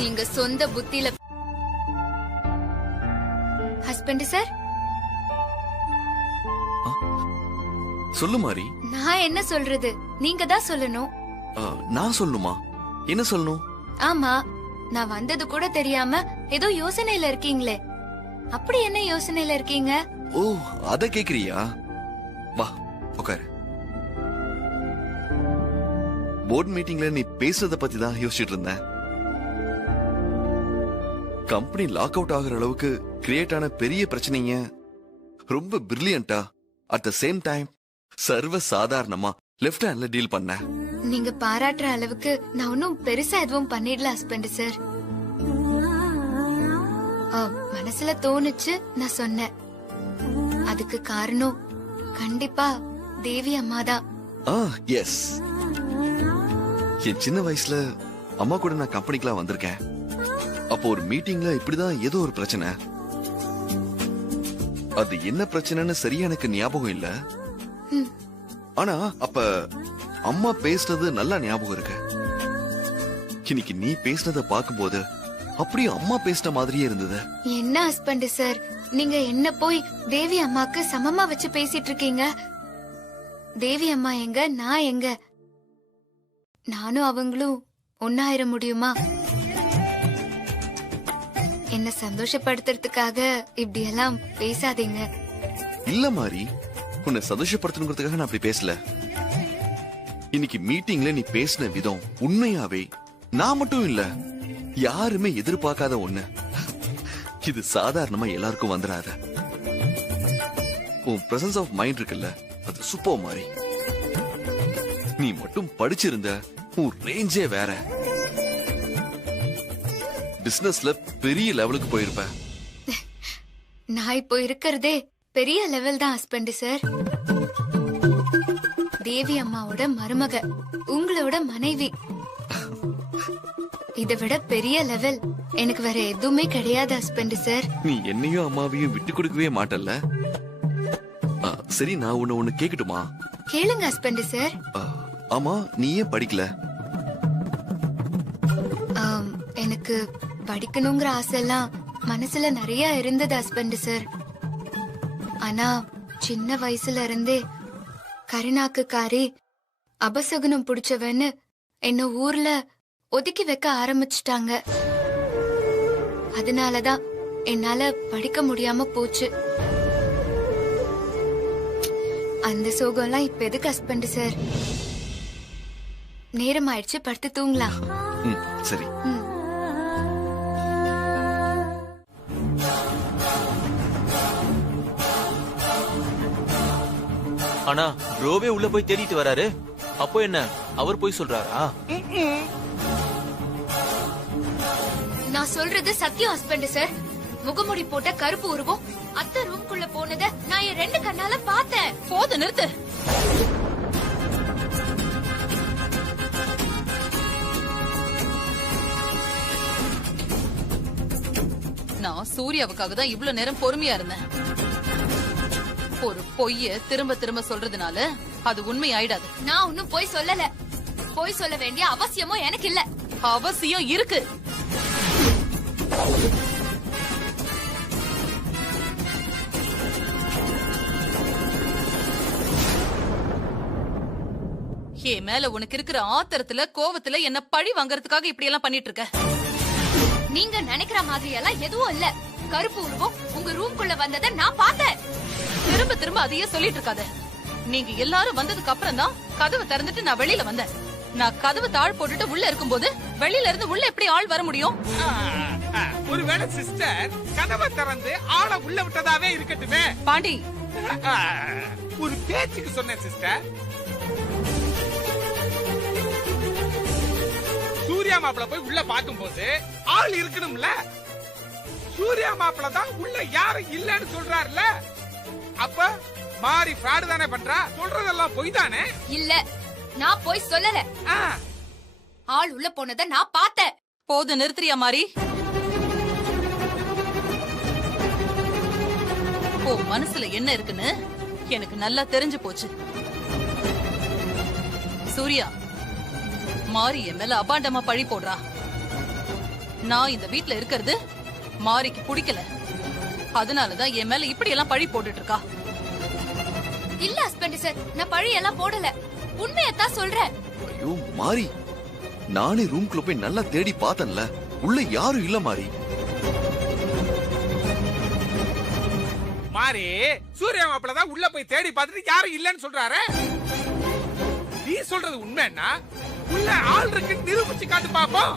நீங்க சொந்த புத்தியில ஹஸ்பண்ட் சார். சொல்லு மாறி. நான் என்ன சொல்றது, நீங்க தான் சொல்லணும். நான் சொல்லணுமா? என்ன சொல்லணும்? ஆமா, நான் வந்தது கூட தெரியாம ஏதோ யோசனையில இருக்கீங்களே, அப்படி என்ன யோசனையில இருக்கீங்க? ஓ, அத கேக்குறியா? வா உட்காரு. போர்ட் மீட்டிங்ல நீ பேசுறத பத்தி தான் யோசிச்சுட்டு இருந்தேன். கம்பெனி லாக் அவுட் ஆகுற அளவுக்கு கிரியேட் ஆன பெரிய பிரச்சனைங்க ரொம்ப பிரில்லியண்டா அட் த சேம் டைம் சர்வ சாதாரணமா லெஃப்ட் ஹேண்ட்ல டீல் பண்ண. நீங்க பாராட்டுற அளவுக்கு நான் ஒன்னும் பெருசா எதுவும் பண்ணிடல ஹஸ்பண்ட் சார். மனசுல தோணுச்சு, நான் சொன்னேன். அதுக்கு காரணம் கண்டிப்பா தேவி அம்மா தான். எஸ், என் சின்ன வயசுல அம்மா கூட நான் கம்பெனிக்கெல்லாம் வந்திருக்கேன். அப்போ ஒரு மீட்டிங்ல இப்படிதான் ஏதோ ஒரு பிரச்சனை. அது என்ன பிரச்சனைன்னு சரியா எனக்கு ஞாபகம் இல்ல. ஆனா அப்ப அம்மா பேசுனது நல்லா ஞாபகம் இருக்கு. இன்னைக்கு நீ பேசுனத பாக்கும்போது அப்படியே அம்மா பேசின மாதிரியே இருந்தது. என்ன ஹஸ்பண்ட் சார், நீங்க என்ன போய் தேவி அம்மாக்கு சமமா வச்சு பேசிட்டு இருக்கீங்க? தேவி அம்மா எங்க, நான் எங்க? நானும் அவங்களும் ஒன்னாயிர முடியுமா? என்ன சந்தோஷப்படுத்துறதுக்காக இப்படி எல்லாம் பேசாதீங்க. இல்ல மாறி, உன்னை சந்தோஷப்படுத்தணுங்கிறதுக்காக நான் அப்படி பேசல. இன்னைக்கு மீட்டிங்ல நீ பேசின விதம் உண்மையாவே நான் மட்டும் இல்ல, யாருமே எதிர்பார்க்காத ஒண்ணு. இது சாதாரணமா எல்லாருக்கும் வந்துடாத. உன் பிரசன்ஸ் ஆஃப் மைண்ட் இருக்குல்ல, அது சூப்பர் மாறி. நீ மட்டும் படிச்சிருந்த உன் ரேஞ்சே வேற. பிசினஸ்ல பெரிய லெவலுக்கு போயிருப்ப. நான் இப்போ இருக்கிறதே பெரிய லெவல் தான் ஹஸ்பண்ட் சார். தேவி அம்மாவோட மருமக, உங்களோட மனைவி. இதை விட பெரிய லெவல் எனக்கு வேற எதுவுமே கிடையாது ஹஸ்பண்ட் சார். நீ என்னையும் அம்மாவையும் விட்டு கொடுக்கவே மாட்டல்ல. சரி, நான் ஒண்ணு கேக்கட்டுமா? கேளுங்க ஹஸ்பண்ட் சார். ஆமா, நீ ஏன் படிக்கல? எனக்கு படிக்கணுங்கிற ஆசைலாம் மனசுல நிறைய இருந்தது ஹஸ்பண்ட் சார். ஆனா சின்ன வயசுல இருந்தே கருணாக்குக்காரி அபசகுனம் புடிச்சவன்னு என்ன ஊர்ல ஒதுக்கி வைக்க ஆரம்பிச்சிட்டாங்க. அதனாலதான் என்னால படிக்க முடியாம போச்சு. அந்த சோகம்லாம் இப்ப எதுக்கு ஹஸ்பண்ட் சார்? நேரம் ஆயிடுச்சு, படுத்து தூங்கலாம். சரி. ஆனா ப்ரோவே உள்ள போய் தேடிட்டு வராரு. அப்போ என்ன, அவர் போய் சொல்றாரா? நான் சொல்றது சத்தியம் ஹஸ்பண்ட் சார். முகமுடி போட்ட கருப்பு உருவம் அத்தை ரூம்குள்ள போனத நான் என் 2 கண்ணால பார்த்தேன். போது நிறுத்து. நான் சூர்யாவுக்காக தான் இவ்வளவு நேரம் பொறுமையா இருந்தேன். ஒரு பொய்ய திரும்ப திரும்ப சொல்றதுனால அது உண்மை ஆயிடாது. நான் ஒன்னும் பொய் சொல்லல. பொய் சொல்ல வேண்டிய அவசியமும் எனக்கு இல்ல. அவசியம் இருக்கு. என் மேல உனக்கு இருக்கிற ஆத்திரத்துல கோவத்துல என்ன பழி வாங்கறதுக்காக இப்படி எல்லாம் பண்ணிட்டு இருக்க. நீங்க நினைக்கிற மாதிரி எல்லாம் எதுவும் இல்ல. கருப்பு உருவம் உங்க ரூம்குள்ள வந்ததை நான் பார்த்தேன். திரும்ப திரும்ப அதையே சொல்லிட்டு இருக்காத. நீங்க எல்லாரும் வந்ததுக்கு அப்புறம் தான் கதவை திறந்துட்டு நான் வெளியில வந்தேன். நான் கதவை தாழ் போட்டுட்டு உள்ள இருக்கும்போது வெளியில இருந்து உள்ள எப்படி ஆள் வர முடியும்? ஒருவேளை சிஸ்டர் கதவை திறந்து ஆளை உள்ள விட்டதாவே இருக்கட்டுமே. பாண்டி, ஒரு பேச்சுக்கு சொன்னேன் சிஸ்டர். சூர்யா மாப்பிள போய் உள்ள பாக்கும்போது ஆள் இருக்கணும்ல. சூர்யா மாப்பிள தான் உள்ள யாரும் இல்லன்னு சொல்றாருல. அப்ப மாறி ஃப்ராடு தானே பண்றா? சொல்றதெல்லாம் பொய் தானே? இல்ல, நான் போய் சொல்லல. ஆள் உள்ள போனத நான் பார்த்தேன். போது நிறுத்துறியா மாறி? ஓ மனசுல என்ன இருக்குன்னு எனக்கு நல்லா தெரிஞ்சு போச்சு. சூர்யா, மாறி என் மேல அபாண்டமா பழி போடுறா. நான் இந்த வீட்ல இருக்கிறது மாரிக்கு பிடிக்கல. அதனாலதான் என் மேல இப்படி எல்லாம் பழி போட்டுட்டு இருக்கா. இல்ல ஹஸ்பண்ட் சார், நான் பழி எல்லாம் போடல. உண்மையத்தான் சொல்றேன். ஐயோ மாறி, நானே ரூம்குள்ள போய் நல்லா தேடி பார்த்தேன்ல. உள்ள யாரும் இல்ல மாறி. மாறி, சூர்யா மாப்பிள தான் உள்ள போய் தேடி பார்த்துட்டு யாரும் இல்லன்னு சொல்றாரு. நீ சொல்றது உண்மைன்னா உள்ள ஆள் இருக்கு நிரூபிச்சு காட்டு பாப்போம்.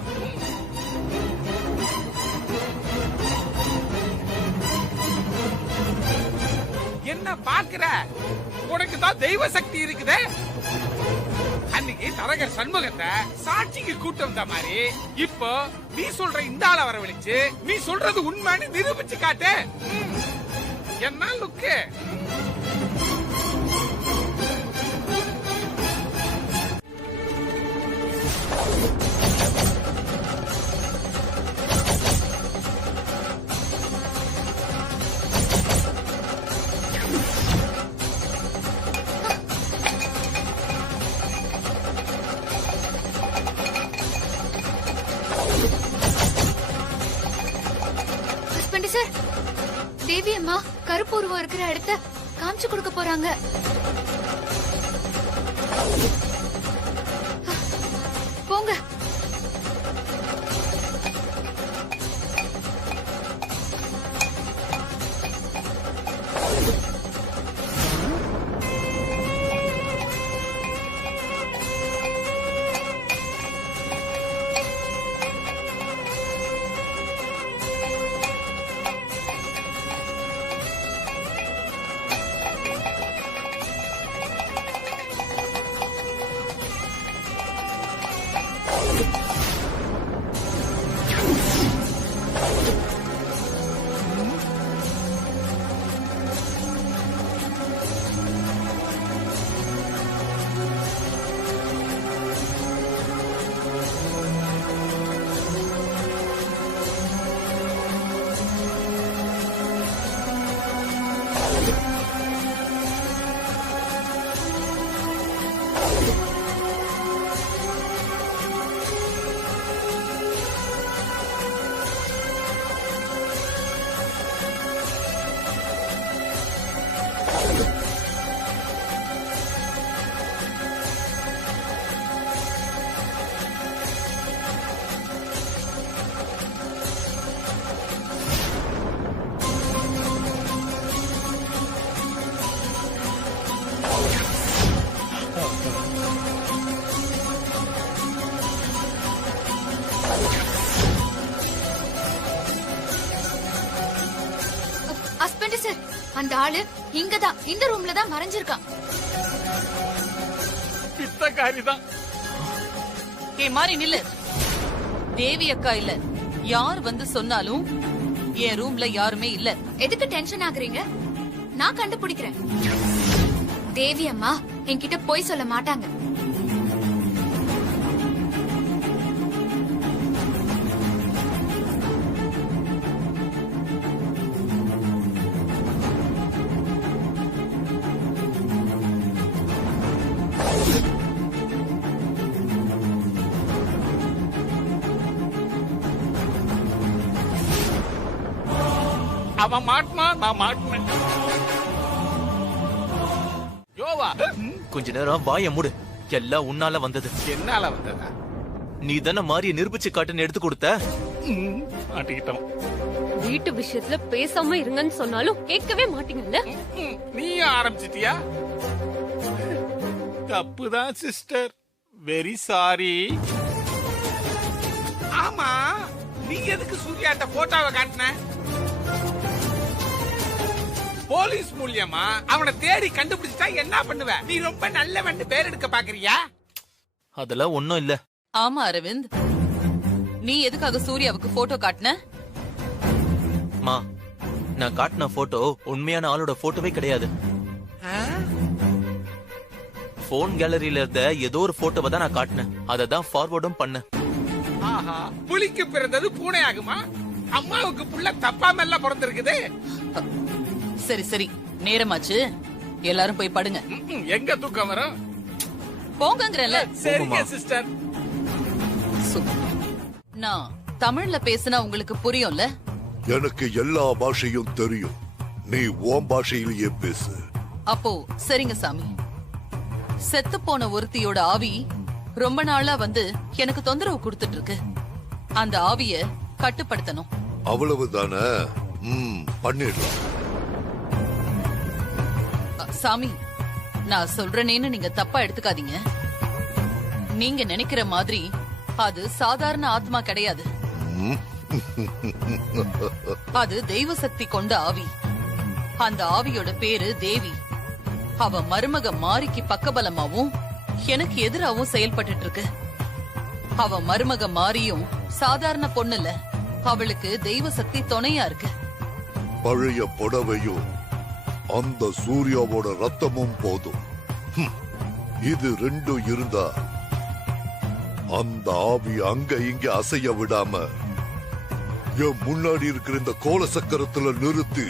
என்ன பாக்குற? உனக்கு தான் தெய்வ சக்தி இருக்குதே. அன்னைக்கு தரகர் சண்முகத்தை சாட்சிக்கு கூட்டம் வந்த மாதிரி இப்போ நீ சொல்ற இந்த ஆளை வரவழைச்சு நீ சொல்றது உண்மைன்னு நிரூபிச்சு காட்டு. என்ன லுக்கு? சார், தேவி அம்மா கருப்பு உருவம் இருக்கிற இடத்த காமிச்சு கொடுக்க போறாங்க. போங்க. Suspend sir. அந்த ஆளு இங்கதான் இந்த ரூம்ல தான் மறைஞ்சிருக்கான். பித்தக்காரிதான். மாறி நில்லு. தேவி அக்கா இல்ல, யார் வந்து சொன்னாலும் என் ரூம்ல யாருமே இல்ல. எதுக்கு டென்ஷன் ஆகுறீங்க? நான் கண்டுபிடிக்கிறேன். தேவி அம்மா என்கிட்ட போய் சொல்ல மாட்டாங்க. அவன் மாட்டினா நான் மாட்டினேன். யோவா, கொஞ்ச நேரம் வாய மூடு. எல்லாம் உன்னால வந்தது. என்னால வந்ததா? நீ தானே மாறிய நிரூபிச்சு காட்டுன்னு எடுத்து கொடுத்த. மாட்டிக்கிட்டோம். வீட்டு விஷயத்துல பேசாம இருங்கன்னு சொன்னாலும் கேட்கவே மாட்டீங்கல்ல. நீ ஆரம்பிச்சிட்டியா? தப்புதான் சிஸ்டர், வெரி சாரி. ஆமா, நீ எதுக்கு சூர்யாட்ட போட்டோவை காட்டின? போலீஸ் மூலியமா அவனை தேடி கண்டுபிடிச்சா என்ன பண்ணுவ? நீ ரொம்ப நல்லவன் பேர் எடுக்க பாக்குறியா? அதெல்லாம் ஒண்ணும் இல்ல. ஆமா அரவிந்த், நீ எதுக்காக சூர்யாவுக்கு போட்டோ காட்டின? மா, நான் காட்டின போட்டோ உண்மையான ஆளோட போட்டோவே கிடையாது. போன் கேலரியில இருந்த ஏதோ ஒரு போட்டோவை தான் நான் காட்டினேன். அதை தான் ஃபார்வர்டும் பண்ணேன். ஆஹா, புலிக்கு பிறந்தது பூனை ஆகுமா? அம்மாவுக்கு புள்ள தப்பாம எல்லாம் பிறந்திருக்குது. சரி சரி, நேரமாச்சு, எல்லாரும் போய் படுங்க. எங்க தூக்கம் வரும்? போங்கங்கறல. சரிங்க சிஸ்டர். நான் தமிழ்ல பேசினா உங்களுக்கு புரியும்ல? எனக்கு எல்லா பாஷையும் தெரியும். நீ உன் பாஷையிலேயே பேசு. அப்போ சரிங்க சாமி. செத்து போன ஒருத்தியோட ஆவி ரொம்ப நாளா வந்து எனக்கு தொந்தரவு கொடுத்துட்டு இருக்கு. அந்த ஆவிய கட்டுப்படுத்தணும். அவ்வளவுதானே? பண்ணிடலாம். சாமி, நான் சொல்றேனேன்னு நீங்க தப்பா எடுத்துக்காதீங்க. நீங்க நினைக்கிற மாதிரி அது சாதாரண ஆத்மா கிடையாது. அது தெய்வ சக்தி கொண்ட ஆவி. அந்த ஆவியோட பேரு தேவி. அவ மருமக மாரிக்கு பக்கபலமாவும் எனக்கு எதிராவும் செயல்பட்டு இருக்கு. அவ மருமக மாரியும் சாதாரண பொண்ணு இல்ல, அவளுக்கு தெய்வ சக்தி துணையா இருக்கு. பழைய புடவையும் அந்த சூர்யாவோட ரத்தமும் போதும். இது ரெண்டும் இருந்தா அந்த ஆவி அங்க இங்க அசைய விடாம என் முன்னாடி இருக்கிற இந்த கோல சக்கரத்துல நிறுத்தி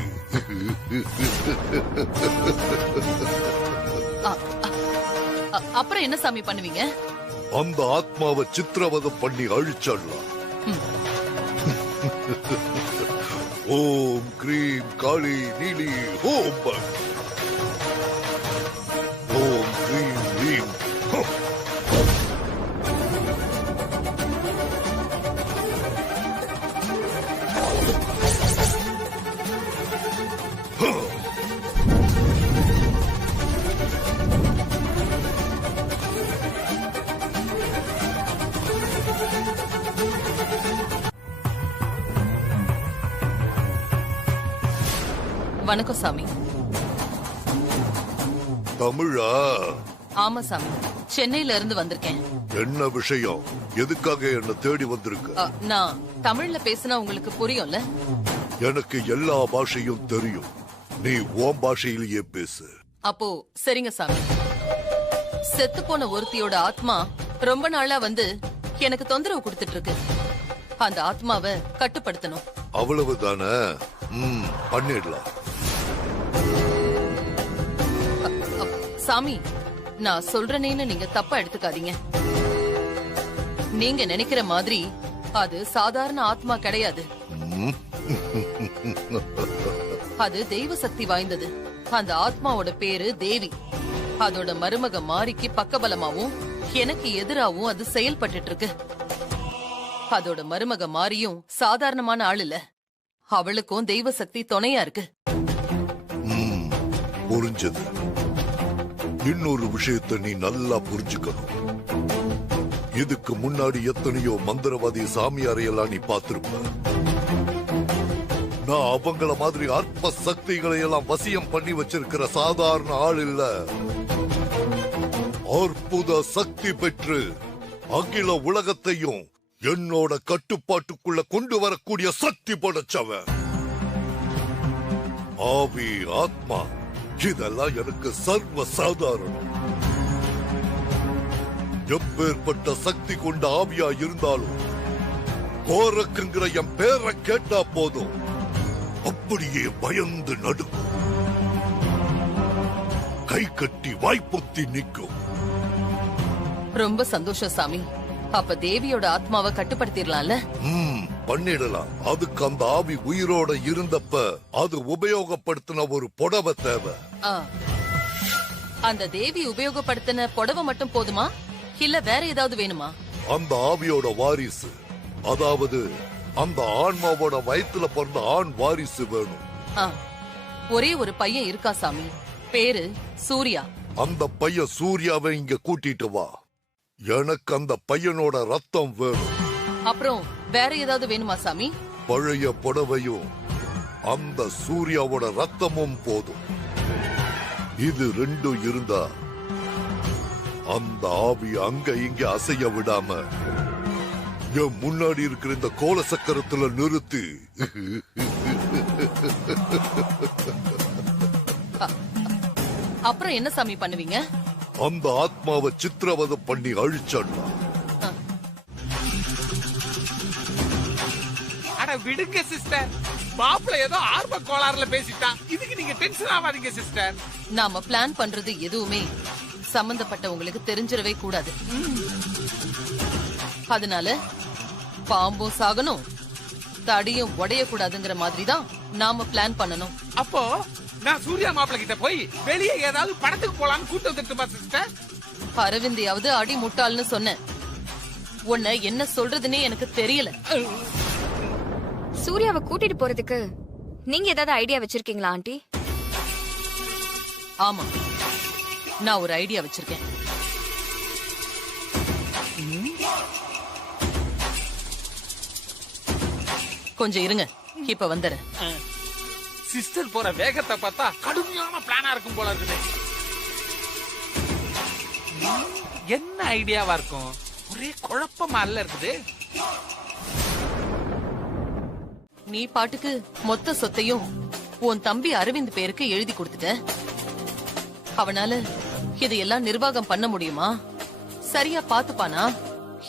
அப்புறம் என்ன சாமி பண்ணுவீங்க? அந்த ஆத்மாவை சித்திரவதம் பண்ணி அழிச்சிடலாம். ஓம் cream Kali Neeli Om but. Om cream ரீம். வணக்கம் சாமி. தமிழா? ஆமா சாமி, சென்னையில இருந்து வந்திருக்கேன். என்ன விஷயம்? எதுக்காக என்ன தேடி வந்திருக்க? நான் தமிழ்ல பேசினா உங்களுக்கு புரியும்ல? எனக்கு எல்லா பாஷையும் தெரியும். நீ உன் பாஷையிலேயே பேசு. அப்போ சரிங்க சாமி. செத்து போன ஒருத்தியோட ஆத்மா ரொம்ப நாளா வந்து எனக்கு தொந்தரவு கொடுத்துட்டு இருக்கு. அந்த ஆத்மாவை கட்டுப்படுத்தணும். அவ்வளவுதானே? பண்ணிடலாம். சாமி, நான் சொல்றேனேன்னு நீங்க தப்பா எடுத்துக்காதீங்க. நீங்க நினைக்கிற மாதிரி அது சாதாரண ஆத்மா கிடையாது. அது தெய்வ சக்தி வாய்ந்தது. அந்த ஆத்மாவோட பேரு தேவி. அதோட மருமக மாரிக்கு பக்கபலமாவும் எனக்கு எதிராவும் அது செயல்பட்டு இருக்கு. அதோட மருமக மாரியும் சாதாரணமான ஆள் இல்ல, அவளுக்கும் தெய்வ சக்தி துணையா இருக்கு. புரிஞ்சது. இன்னொரு விஷயத்தை நீ நல்லா புரிஞ்சுக்கணும். இதுக்கு முன்னாடி எத்தனையோ மந்திரவாதி சாமியாரையெல்லாம் நீ பார்த்திருப்ப. நான் அவங்கள மாதிரி அற்ப சக்திகளை எல்லாம் வசியம் பண்ணி வச்சிருக்கிற சாதாரண ஆள் இல்ல. அற்புத சக்தி பெற்று அகில உலகத்தையும் என்னோட கட்டுப்பாட்டுக்குள்ள கொண்டு வரக்கூடிய சக்தி படைச்சவன். ஆவி, ஆத்மா இதெல்லாம் எனக்கு சர்வ சாதாரணம். எப்பேற்பட்ட சக்தி கொண்ட ஆவியா இருந்தாலும் கோரக்குங்கிற என் பேரை கேட்டா போதும் அப்படியே பயந்து நடுக்கும், கை கட்டி வாய்ப்பொத்தி நிற்கும். ரொம்ப சந்தோஷம் சாமி. அப்ப தேவியோட ஆத்மாவை கட்டுப்படுத்திடலாம்ல? பண்ணிடலாம். அதுக்கு அந்த ஆவி உயிரோட இருந்தப்ப அது உபயோகப்படுத்தின ஒரு புடவை தேவை. அந்த தேவி உபயோகப்படுத்தின புடவை மட்டும் போதுமா, இல்ல வேற ஏதாவது வேணுமா? அந்த ஆவியோட வாரிசு, அதாவது அந்த ஆன்மாவோட வயித்துல பிறந்த ஆண் வாரிசு வேணும். ஒரே ஒரு பையன் இருக்கா சாமி, பேரு சூர்யா. அந்த பையன் சூர்யாவை இங்க கூட்டிட்டு வா. எனக்கு அந்த பையனோட ரத்தம் வேணும். அப்புறம் வேற ஏதாவது வேணுமா சாமி? பழைய புடவையும் அந்த சூர்யாவோட ரத்தமும் போதும். இது ரெண்டும் இருந்தா அந்த ஆவி அங்க இங்க அசைய விடாம என் முன்னாடி இருக்கிற இந்த கோல சக்கரத்துல நிறுத்தி அப்புறம் என்ன சாமி பண்ணுவீங்க? அந்த ஆத்மாவை சித்திரவதை பண்ணி அழிச்சிடலாம். அட விடுங்க சிஸ்டர், மாப்பிள்ள ஏதோ ஆர்வ கோளாறுல பேசிட்டான். இதுக்கு நீங்க டென்ஷன் ஆகாதீங்க சிஸ்டர். நாம பிளான் பண்றது எதுவுமே சம்பந்தப்பட்டவங்களுக்கு தெரிஞ்சிடவே கூடாது. அதனால பாம்பும் சாகணும், தடியும் உடைய கூடாதுங்கிற மாதிரி தான் நாம பிளான் பண்ணணும். அப்போ நான் சூர்யா மாப்பிள்ள கிட்ட போய் வெளியே ஏதாவது படத்துக்கு போலான்னு கூட்டு வந்துட்டுமா சிஸ்டர்? அரவிந்தையாவது அடி முட்டாள்னு சொன்னேன். உன்னை என்ன சொல்றதுன்னே எனக்கு தெரியல. சூர்யாவை கூட்டிட்டு போறதுக்கு நீங்க ஏதாவது ஐடியா வச்சிருக்கீங்களா ஆண்டி? ஆமா, நான் ஒரு ஐடியா வச்சிருக்கேன். கொஞ்சம் இருங்க, இப்ப வந்துறேன். சிஸ்டர் போற வேகத்தை பார்த்தா கடுமையான பிளானா இருக்கும் போல இருக்குது. என்ன ஐடியாவா இருக்கும்? ஒரே குழப்பமா இல்ல இருக்குது. நீ பாட்டுக்கு மொத்த சொத்தையும் உன் தம்பி அரவிந்த் பேருக்கு எழுதி கொடுத்துட்ட. அவனால இதையெல்லாம் நிர்வாகம் பண்ண முடியுமா? சரியா பாத்துப்பானா?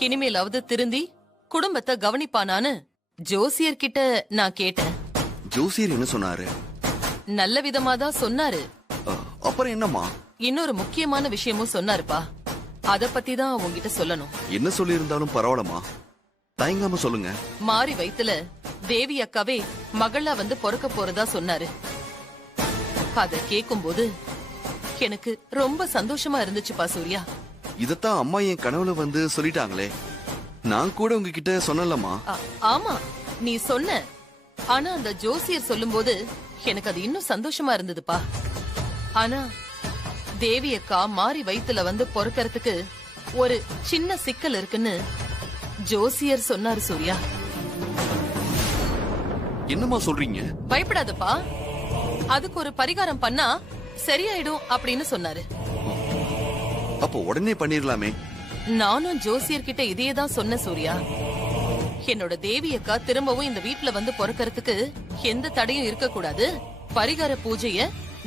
இனிமேலாவது திருந்தி குடும்பத்தை கவனிப்பானான்னு ஜோசியர்கிட்ட நான் கேட்டேன். ஜோசியர் என்ன சொன்னாரு? நல்ல விதமா தான் சொன்னாரு. அப்புறம் என்னம்மா? இன்னொரு முக்கியமான விஷயமும் சொன்னாருப்பா. அத பத்தி தான் உங்ககிட்ட சொல்லணும். என்ன சொல்லி இருந்தாலும் பரவாயில்லமா, தயங்காம சொல்லுங்க. மாறி வயித்துல தேவி அக்காவே மகளா வந்து பொறக்க போறதா சொன்னாரு. அத கேக்கும்போது எனக்கு ரொம்ப சந்தோஷமா இருந்துச்சுப்பா சூர்யா. இதத்தான் அம்மா என் கனவுல வந்து சொல்லிட்டாங்களே. நான் கூட உங்ககிட்ட சொன்னலமா. ஆமா, நீ சொன்ன. ஆனா அந்த ஜோசியர் சொல்லும்போது எனக்கு அது இன்னும் சந்தோஷமா இருந்ததுப்பா. ஆனா தேவி அக்கா மாறி வயித்துல வந்து பொறக்கறதுக்கு ஒரு சின்ன சிக்கல் இருக்குன்னு ஜோசியர் சொன்னாரு சூர்யா. என்னமா சொல்றீங்க? பயப்படாதப்பா, அதுக்கு ஒரு பரிகாரம் பண்ணா சரியாயிடும் அப்படின்னு சொன்னாரு. அப்போ உடனே பண்ணிரலாமே. நானும் ஜோசியர் கிட்ட இதையே தான் சொன்ன சூர்யா. என்னோட தேவி அக்கா திரும்பவும் இந்த வீட்ல வந்து பொறக்கறதுக்கு எந்த தடையும் இருக்க கூடாது. பரிகார பூஜைய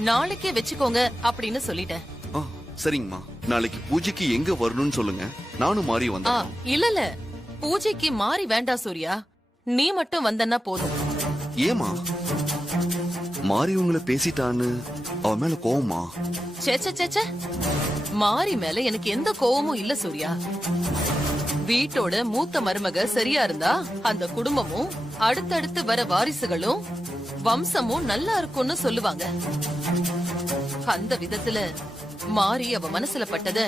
நாளைக்கே வச்சுக்கோங்க அப்படின்னு சொல்லிட்டேன். சரிங்கம்மா, நாளைக்கு பூஜைக்கு எங்க வரணும்னு சொல்லுங்க, நானும் மாறி வந்தேன். இல்ல பூஜைக்கு மாறி வேண்டாம் சூர்யா, நீ மட்டும் வந்தன்னா போதும். ஏமா? மாறி உங்களை பேசிட்டான்னு அவன் மேல கோவமா? சேச்ச மாறி மேல எனக்கு எந்த கோவமும் இல்ல சூர்யா. வீட்டோட மூத்த மருமக சரியா இருந்தா அந்த குடும்பமும் அடுத்தடுத்து வர வாரிசுகளும் வம்சமும் நல்லா இருக்கும்னு சொல்லுவாங்க. அந்த விதத்துல மாறி அவ மனசுல பட்டத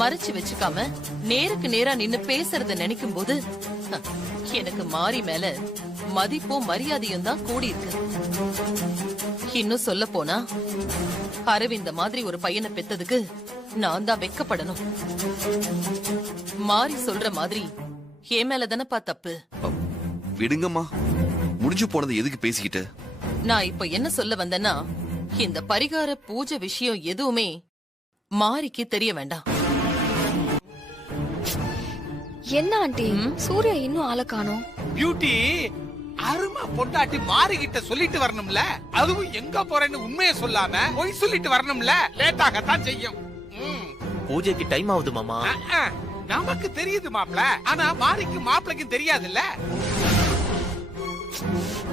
மறைச்சு வச்சுக்காம நேருக்கு நேரா நின்னு பேசுறத நினைக்கும் போது எனக்கு மாறி மேல மதிப்பும் மரியாதையும் தான் கூடி இருக்கு. இன்னும் சொல்ல போனா அரவிந்த மாதிரி ஒரு பையனை பெத்ததுக்கு நான் தான் வெக்கப்படணும். மாறி சொல்ற மாதிரி என் மேல தானப்பா தப்பு. விடுங்கம்மா, முடிஞ்சு போனதை எதுக்கு பேசிக்கிட்டு? நான் இப்ப என்ன சொல்ல வந்தேன்னா, இந்த பரிகார பூஜை விஷயம் எதுவுமே மாரிக்கு தெரிய வேண்டாம். என்ன ஆண்டி சூர்யா இன்னும் ஆளை காணோம்? பியூட்டி அருமை பொண்டாட்டி மாறிக்கிட்ட சொல்லிட்டு வரணும்ல, அதுவும் எங்க போறேன்னு உண்மையை சொல்லாம பொய் சொல்லிட்டு வரணும்ல, லேட் ஆகத்தான் செய்யும். பூஜைக்கு டைம் ஆகுது மாமா. நமக்கு தெரியுது மாப்ள, ஆனா மாறிக்கு மாப்பிளைக்கு தெரியாதுல்ல.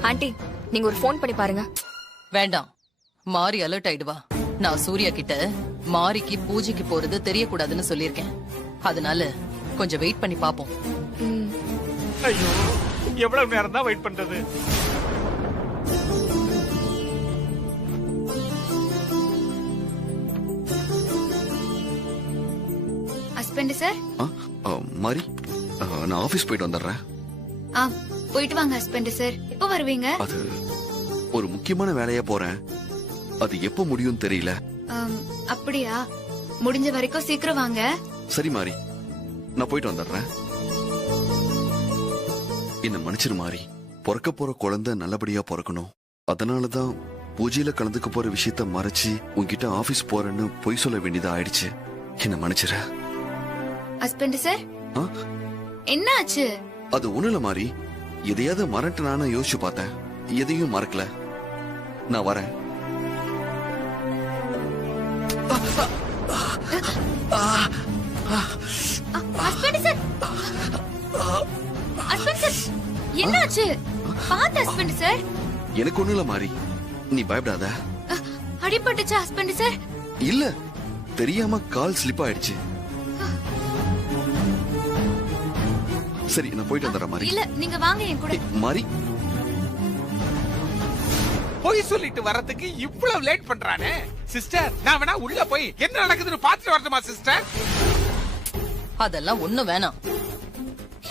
ஆண்டி நீங்க ஒரு ஃபோன் பண்ணி பாருங்க. வேண்டாம், மாரி அலர்ட் ஆயிடுவா. நான் சூர்யா கிட்ட மாரிக்கு பூஜைக்கு போறது தெரியக்கூடாதுன்னு சொல்லியிருக்கேன். அதனால கொஞ்சம் வெயிட் பண்ணி பாப்போம். ஐயோ, எவ்வளவு நேரம் தான் வெயிட் பண்றது? Husband sir. மாரி, நான் ஆபீஸ் போயிட்டு வந்துடுறேன். போயிட்டு வாங்க ஹஸ்பண்ட் சார். எப்போ வருவீங்க? அது ஒரு முக்கியமான வேலையா போறேன். அது எப்ப முடியும் தெரியல. அப்படியா? முடிஞ்ச வரைக்கும் சீக்கிரம் வாங்க. சரி மாரி, நான் போயிட்டு வந்துடுறேன். என்ன மன்னிச்சிரு மாரி, பிறக்க போற குழந்தை நல்லபடியா பிறக்கணும். அதனாலதான் பூஜையில கலந்துக்க போற விஷயத்த மறைச்சு உன்கிட்ட ஆபீஸ் போறேன்னு பொய் சொல்ல வேண்டியதா ஆயிடுச்சு. என்ன மன்னிச்சிரு. ஹஸ்பண்ட் சார், என்ன ஆச்சு? அது ஒண்ணுல மாரி, எதையாவது மறட்டனான யோசிச்சு பார்த்தேன். எதையும் மறக்கல. நான் வரேன். ஹஸ்பண்ட் சார், ஹஸ்பண்ட் சார், என்ன ஆச்சு? பாத்து ஹஸ்பண்ட் சார். எனக்கு ஒண்ணுல மாரி, நீ பயப்படாத. அடிபட்டுச்சா ஹஸ்பண்ட் சார்? இல்ல, தெரியாம கால் ஸ்லிப் ஆயிடுச்சு. சரி, நான் போயிட்டு வந்துடுறேன் மாரி. இல்ல, நீங்க வாங்க என் கூட. மாரி, பொய் சொல்லிட்டு வரதுக்கு இவ்வளவு லேட் பண்றானே. சிஸ்டர், நான் வேணா உள்ள போய் என்ன நடக்குதுன்னு பாத்துட்டு வரட்டுமா சிஸ்டர்? அதெல்லாம் ஒண்ணும் வேணாம்.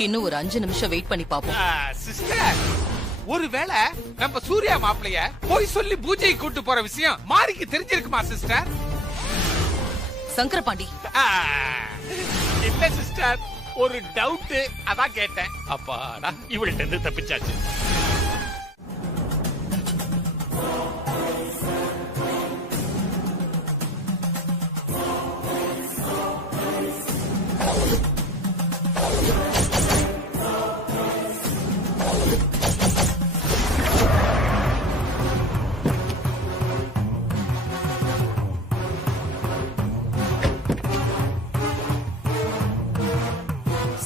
இன்னும் ஒரு 5 நிமிஷம் வெயிட் பண்ணி பாப்போம். சிஸ்டர், ஒருவேளை நம்ம சூர்யா மாப்பிளைய பொய் சொல்லி பூஜை கூட்டு போற விஷயம் மாரிக்கு தெரிஞ்சிருக்குமா சிஸ்டர்? சங்கரபாண்டி, இல்ல சிஸ்டர், ஒரு டவுட், அதான் கேட்டேன். அப்பாடா, இவள்கிட்ட இருந்து தப்பிச்சாச்சு.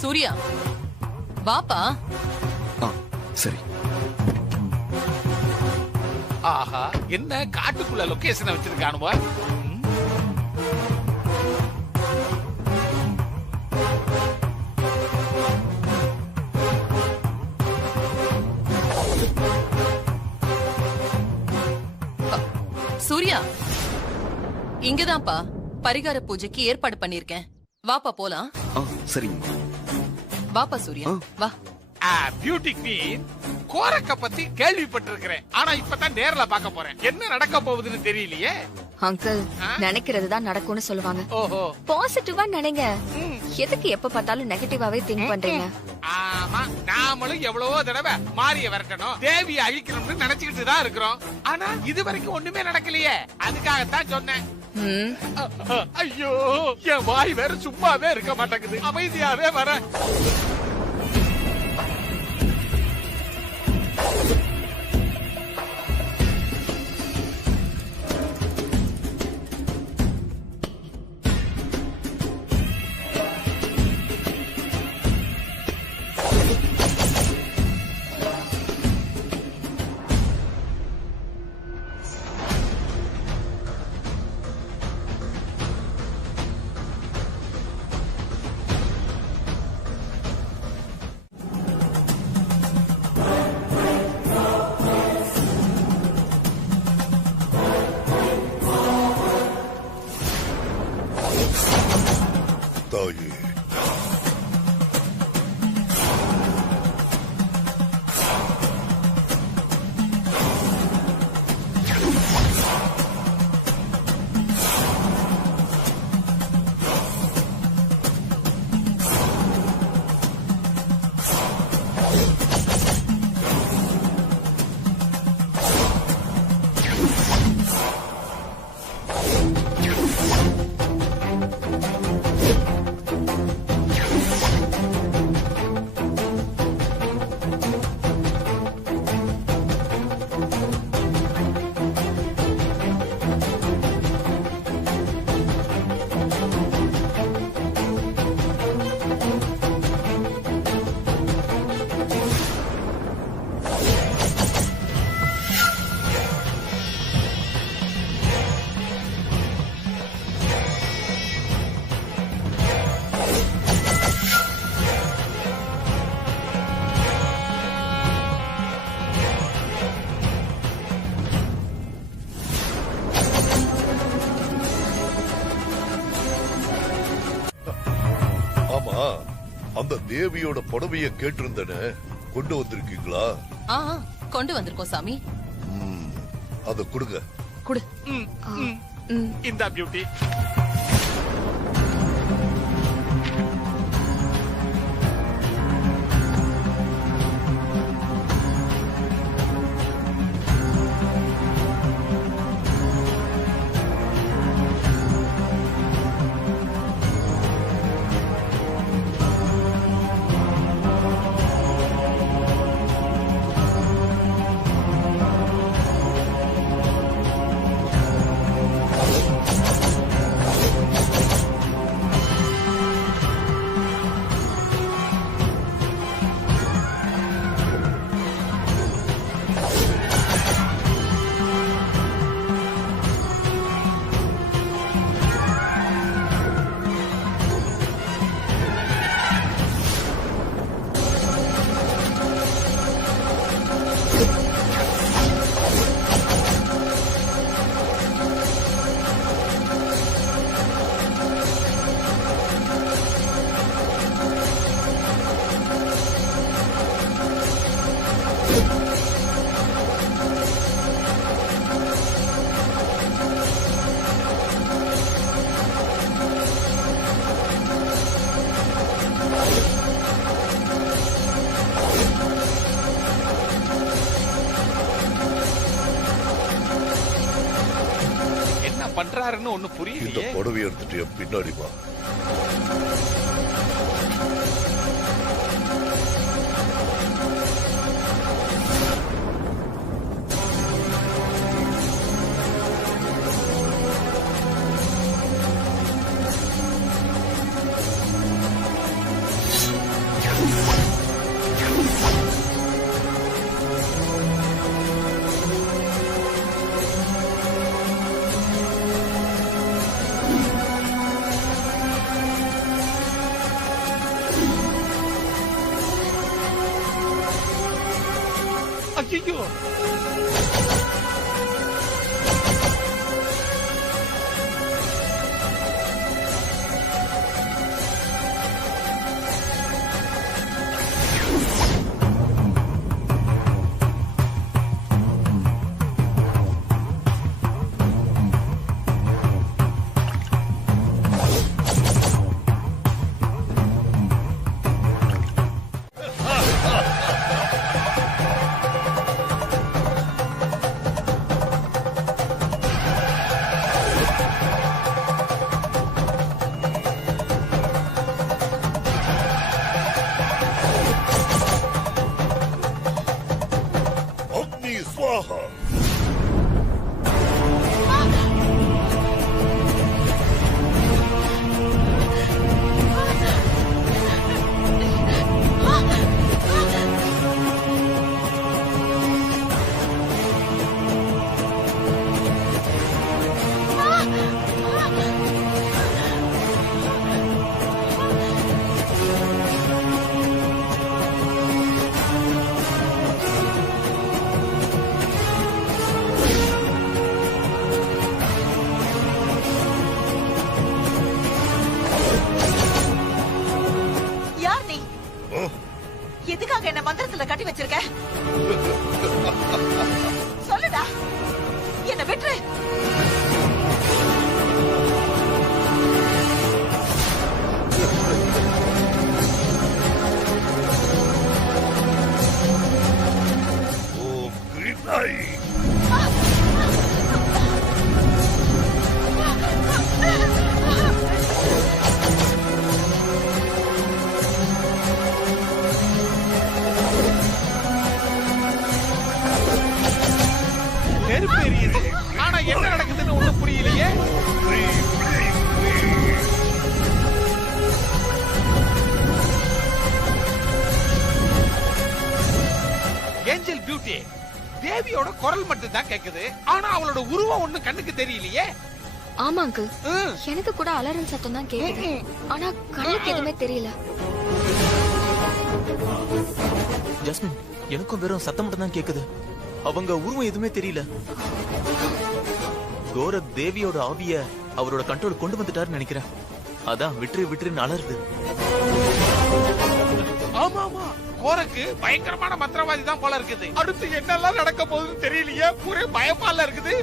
சூர்யா வாப்பா. சரி. ஆஹா, என்ன காட்டுக்குள்ள லொகேஷனை வச்சிருக்கானுவா? சூர்யா, இங்கதான்ப்பா பரிகார பூஜைக்கு ஏற்பாடு பண்ணிருக்கேன். வாப்பா போலாம். சரிங்க. வாப்பா சூர்யா, வா. பியூட்டி குவீன் கோரக்க பத்தி கேள்விப்பட்டிருக்கிறேன். ஆனா இப்பதான் நேர்ல பார்க்க போறேன். என்ன நடக்க போகுதுன்னு தெரியலையே. அங்கிள், நினைக்கிறது தான் நடக்கும்னு சொல்லுவாங்க. ஓஹோ, பாசிட்டிவா நினைங்க. எதுக்கு எப்ப பார்த்தாலும் நெகட்டிவாவே திங்க் பண்றீங்க? ஆமா, நாமளும் எவ்வளவோ தடவை மாறிய விரட்டணும், தேவியை அழிக்கணும்னு நினைச்சுக்கிட்டு தான் இருக்கிறோம். ஆனா இது வரைக்கும் ஒண்ணுமே நடக்கலையே. அதுக்காகத்தான் சொன்னேன். ஐயோ, என் வாய் வேற சும்மாவே இருக்க மாட்டேங்குது. அமைதியாவே வர. தாயே, அந்த தேவியோட புடவைய கேட்டிருந்தன கொண்டு வந்திருக்கீங்களா? கொண்டு வந்திருக்கோம் சாமி. அத கொடுங்க. குடு. இந்த பியூட்டி. பண்றாருன்னு ஒண்ணு புரியல. இந்த புடவை எடுத்துட்டு பின்னாடி வா. ஐயோ, எதுக்காக என்ன மந்திரத்துல கட்டி வச்சிருக்க? சொல்லுடா, என்ன விட்டுரு. ஆனா என்ன நடக்குதுன்னு ஒண்ணும் புரியலையே. ஏஞ்சல் பியூட்டி, தேவியோட குரல் மட்டும் தான் கேக்குது. ஆனா அவளோட உருவம் ஒண்ணு கண்ணுக்கு தெரியலையே. ஆமா அங்கிள், எனக்கு கூட அலறல் சத்தம் தான் கேக்குது. ஆனா கண்ணுக்கு எதுவுமே தெரியல. ஜஸ்மின், எனக்கும் வெறும் சத்தம் மட்டும் தான் கேக்குது. அவங்க உருவம் எதுவுமே தெரியல. கோரக் தேவியோட ஆவிய அவரோட கண்ட்ரோல் கொண்டு வந்துட்டாருன்னு நினைக்கிறேன். அதான் விட்டுரு விட்டுருன்னு அலறுது. ஆமா ஆமா, கோரக்கு பயங்கரமான மந்திரவாதி தான் போல இருக்குது. அடுத்து என்னெல்லாம் நடக்க போகுதுன்னு தெரியலையே, ஒரே பயப்பால இருக்குது.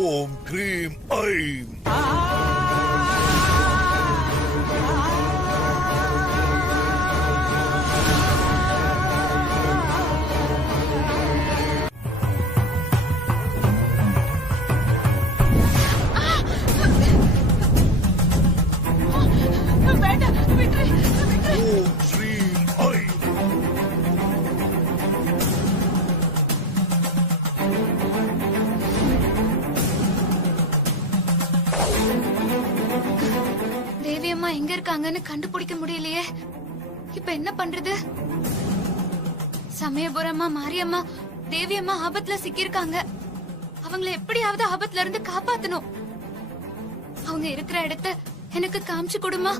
ஓம் கிரீம் ஐம். ஓம் ஸ்ரீம் ஐம். தேவி அம்மா எங்க இருக்காங்கன்னு கண்டுபிடிக்க முடியலையே. இப்ப என்ன பண்றது? சமயபுரம்மா, மாரியம்மா, தேவி அம்மா ஆபத்துல சிக்கியிருக்காங்க. அவங்களை எப்படியாவது ஆபத்துல இருந்து காப்பாத்தணும். அவங்க இருக்கிற இடத்த எனக்கு காமிச்சு கொடுமா.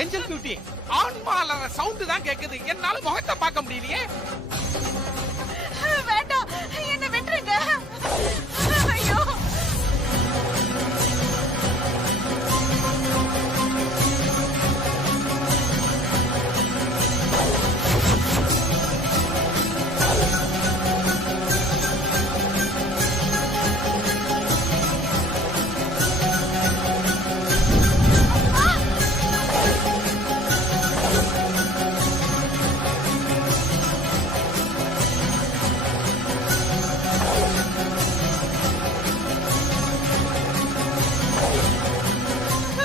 ஏஞ்சல் பியூட்டி, ஆன்மால சவுண்ட் தான் கேக்குது. என்னால முகத்தை பார்க்க முடியலையே. வேண்டாம், என்ன விட்டுருங்க. ஐயோ,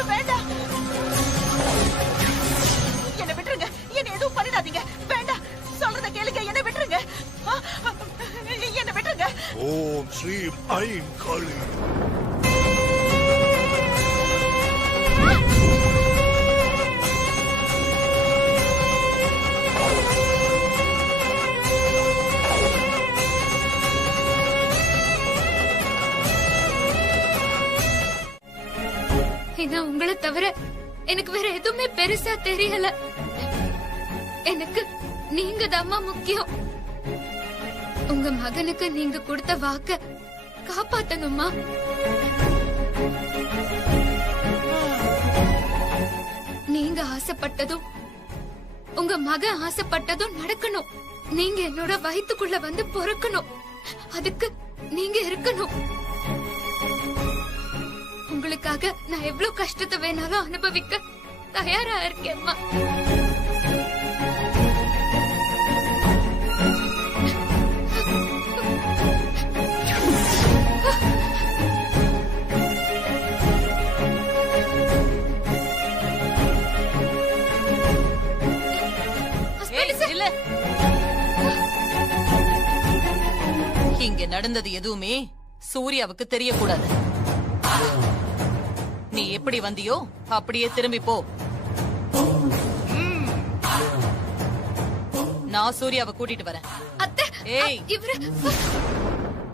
வேண்டாம், என்ன விட்டுருங்க. என்ன எதுவும் பண்ணிடாதீங்க. வேண்டாம், சொல்றத கேளுங்க. என்ன விட்டுருங்க. என்ன விட்டுருங்க. ஓம் ஸ்ரீம் ஐம் காளி. ஏன்னா உங்களை தவிர எனக்கு வேற எதுவுமே பெருசா தெரியல. எனக்கு நீங்க தாம்மா முக்கியம். உங்க மகனுக்கு நீங்க கொடுத்த வாக்க காப்பாத்தணுமா? நீங்க ஆசைப்பட்டதும் உங்க மகன் ஆசைப்பட்டதும் நடக்கணும். நீங்க என்னோட வயித்துக்குள்ள வந்து பொறுக்கணும். அதுக்கு நீங்க இருக்கணும். உங்களுக்காக நான் எவ்வளவு கஷ்டத்தை வேணாலும் அனுபவிக்க தயாரா இருக்கேன்மா. இல்ல, இங்க நடந்தது எதுவுமே சூர்யாவுக்கு தெரியக்கூடாது. நீ எப்படி வந்தியோ அப்படியே திரும்பி போ. நான் சூர்யாவை கூட்டிட்டு வரேன். ஏய்,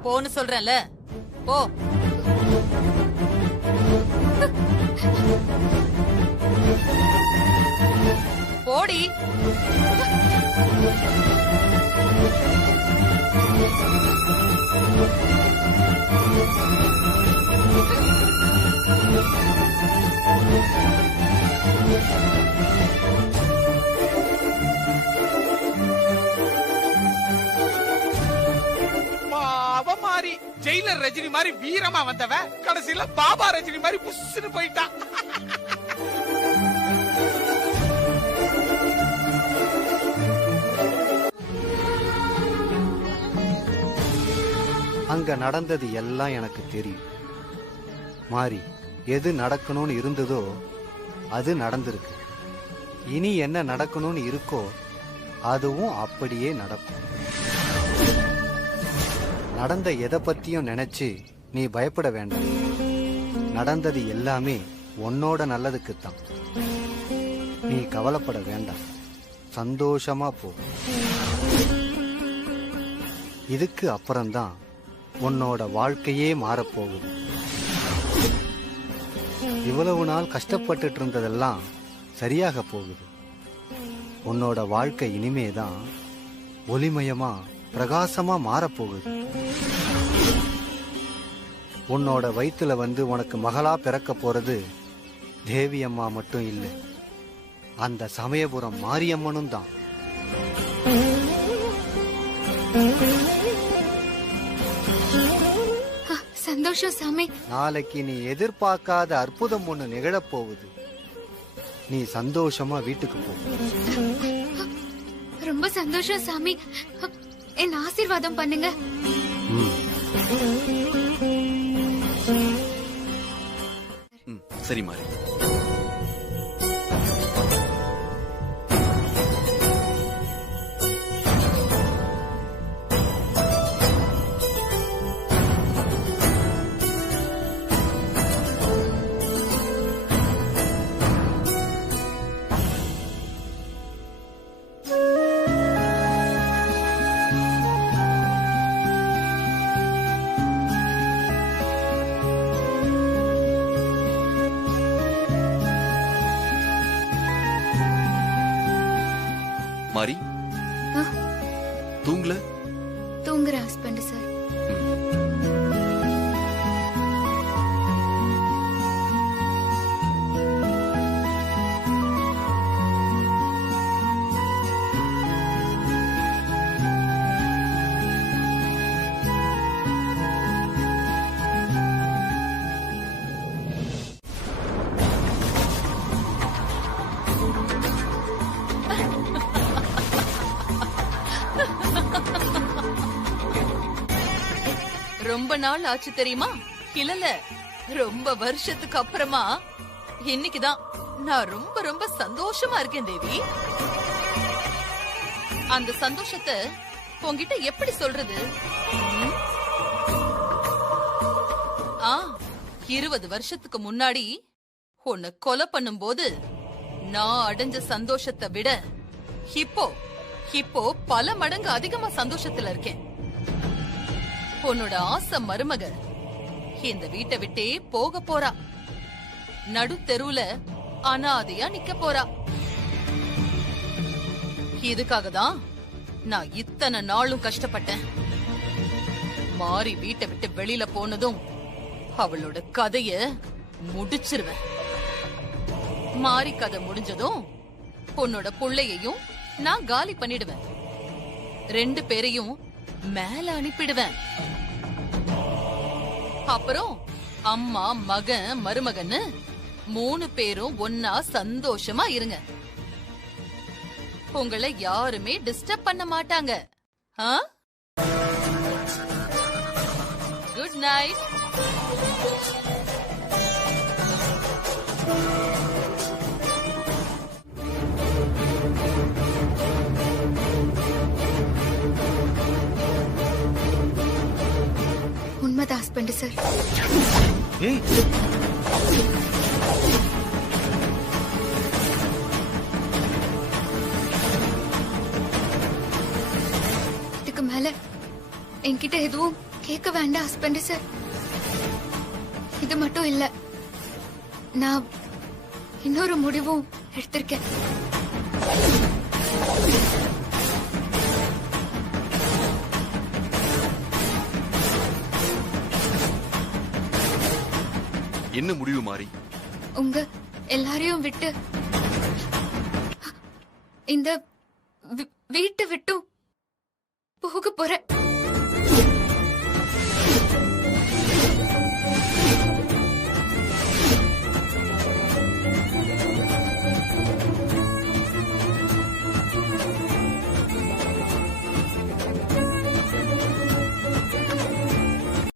போன்னு சொல்றேன்ல, போ. போடி. பாவ மாறி ஜெயிலர் ரஜினி மாதிரி வீரமா வந்தவ கடைசியில பாபா ரஜினி மாதிரி புஷ்னு போயிட்டான். அங்க நடந்தது எல்லாம் எனக்கு தெரியும். மாறி, எது நடக்கணும்னு இருந்ததோ அது நடந்திருக்கு. இனி என்ன நடக்கணும்னு இருக்கோ அதுவும் அப்படியே நடக்கும். நடந்த எதை பத்தியும் நினைச்சு நீ பயப்பட வேண்டாம். நடந்தது எல்லாமே உன்னோட நல்லதுக்குத்தான். நீ கவலைப்பட வேண்டாம், சந்தோஷமா போ. இதுக்கு அப்புறம்தான் உன்னோட வாழ்க்கையே மாறப்போகுது. இவ்வளவு நாள் கஷ்டப்பட்டுட்டு இருந்ததெல்லாம் சரியாக போகுது. உன்னோட வாழ்க்கை இனிமேதான் ஒளிமயமா பிரகாசமா மாறப்போகுது. உன்னோட வயித்துல வந்து உனக்கு மகளா பிறக்க போறது தேவி அம்மா மட்டும் இல்லை, அந்த சமயபுரம் மாரியம்மனும் தான். சந்தோஷம் சாமி. நாளைக்கு நீ எதிர்பார்க்காத அற்புதம் ஒண்ணு நிகழப் போகுது. நீ சந்தோஷமா வீட்டுக்கு போ. ரொம்ப சந்தோஷம் சாமி. என் ஆசீர்வாதம் பண்ணுங்க. சரி மாறி. மாறி, தூங்கல? தூங்குற ஹஸ்பண்ட் சார். ரொம்ப நாள் ஆச்சு தெரியுமா? இல்ல, ரொம்ப வருஷத்துக்கு அப்புறமா இன்னைக்குதான் நான் ரொம்ப ரொம்ப சந்தோஷமா இருக்கேன் தேவி. அந்த சந்தோஷத்தை உன்கிட்ட எப்படி சொல்றது? 20 வருஷத்துக்கு முன்னாடி உன்னை கொலை பண்ணும்போது நான் அடைஞ்ச சந்தோஷத்தை விட இப்போ பல மடங்கு அதிகமா சந்தோஷத்துல இருக்கேன். உன்னோட ஆசை மருமக இந்த வீட்டை விட்டே போக போறா. நடு தெருவுல அனாதையா நிக்க போறா. இதுக்காக தான் நான் இத்தனை நாளும் கஷ்டப்பட்டேன். மாறி வீட்டை விட்டு வெளியில போனதும் அவளோட கதைய முடிச்சிருவேன். மாறி கதை முடிஞ்சதும் உன்னோட புள்ளையையும் நான் காலி பண்ணிடுவேன். 2 பேரையும் மேல அனுப்பிடுவேன். அப்புறம் அம்மா, மகன், மருமகன்னு 3 பேரும் ஒன்னா சந்தோஷமா இருங்க. உங்களை யாருமே டிஸ்டர்ப் பண்ண மாட்டாங்க. Good night. உண்மைதான் ஹஸ்பண்ட் சார். இதுக்கு மேல என்கிட்ட எதுவும் கேட்க வேண்டாம் ஹஸ்பண்ட் சார். இது மட்டும் இல்ல, நான் இன்னொரு முடிவும் எடுத்திருக்கேன். என்ன முடிவு மாறி? உங்க எல்லாரையும் விட்டு இந்த வீட்டை விட்டும் போக போறேன்.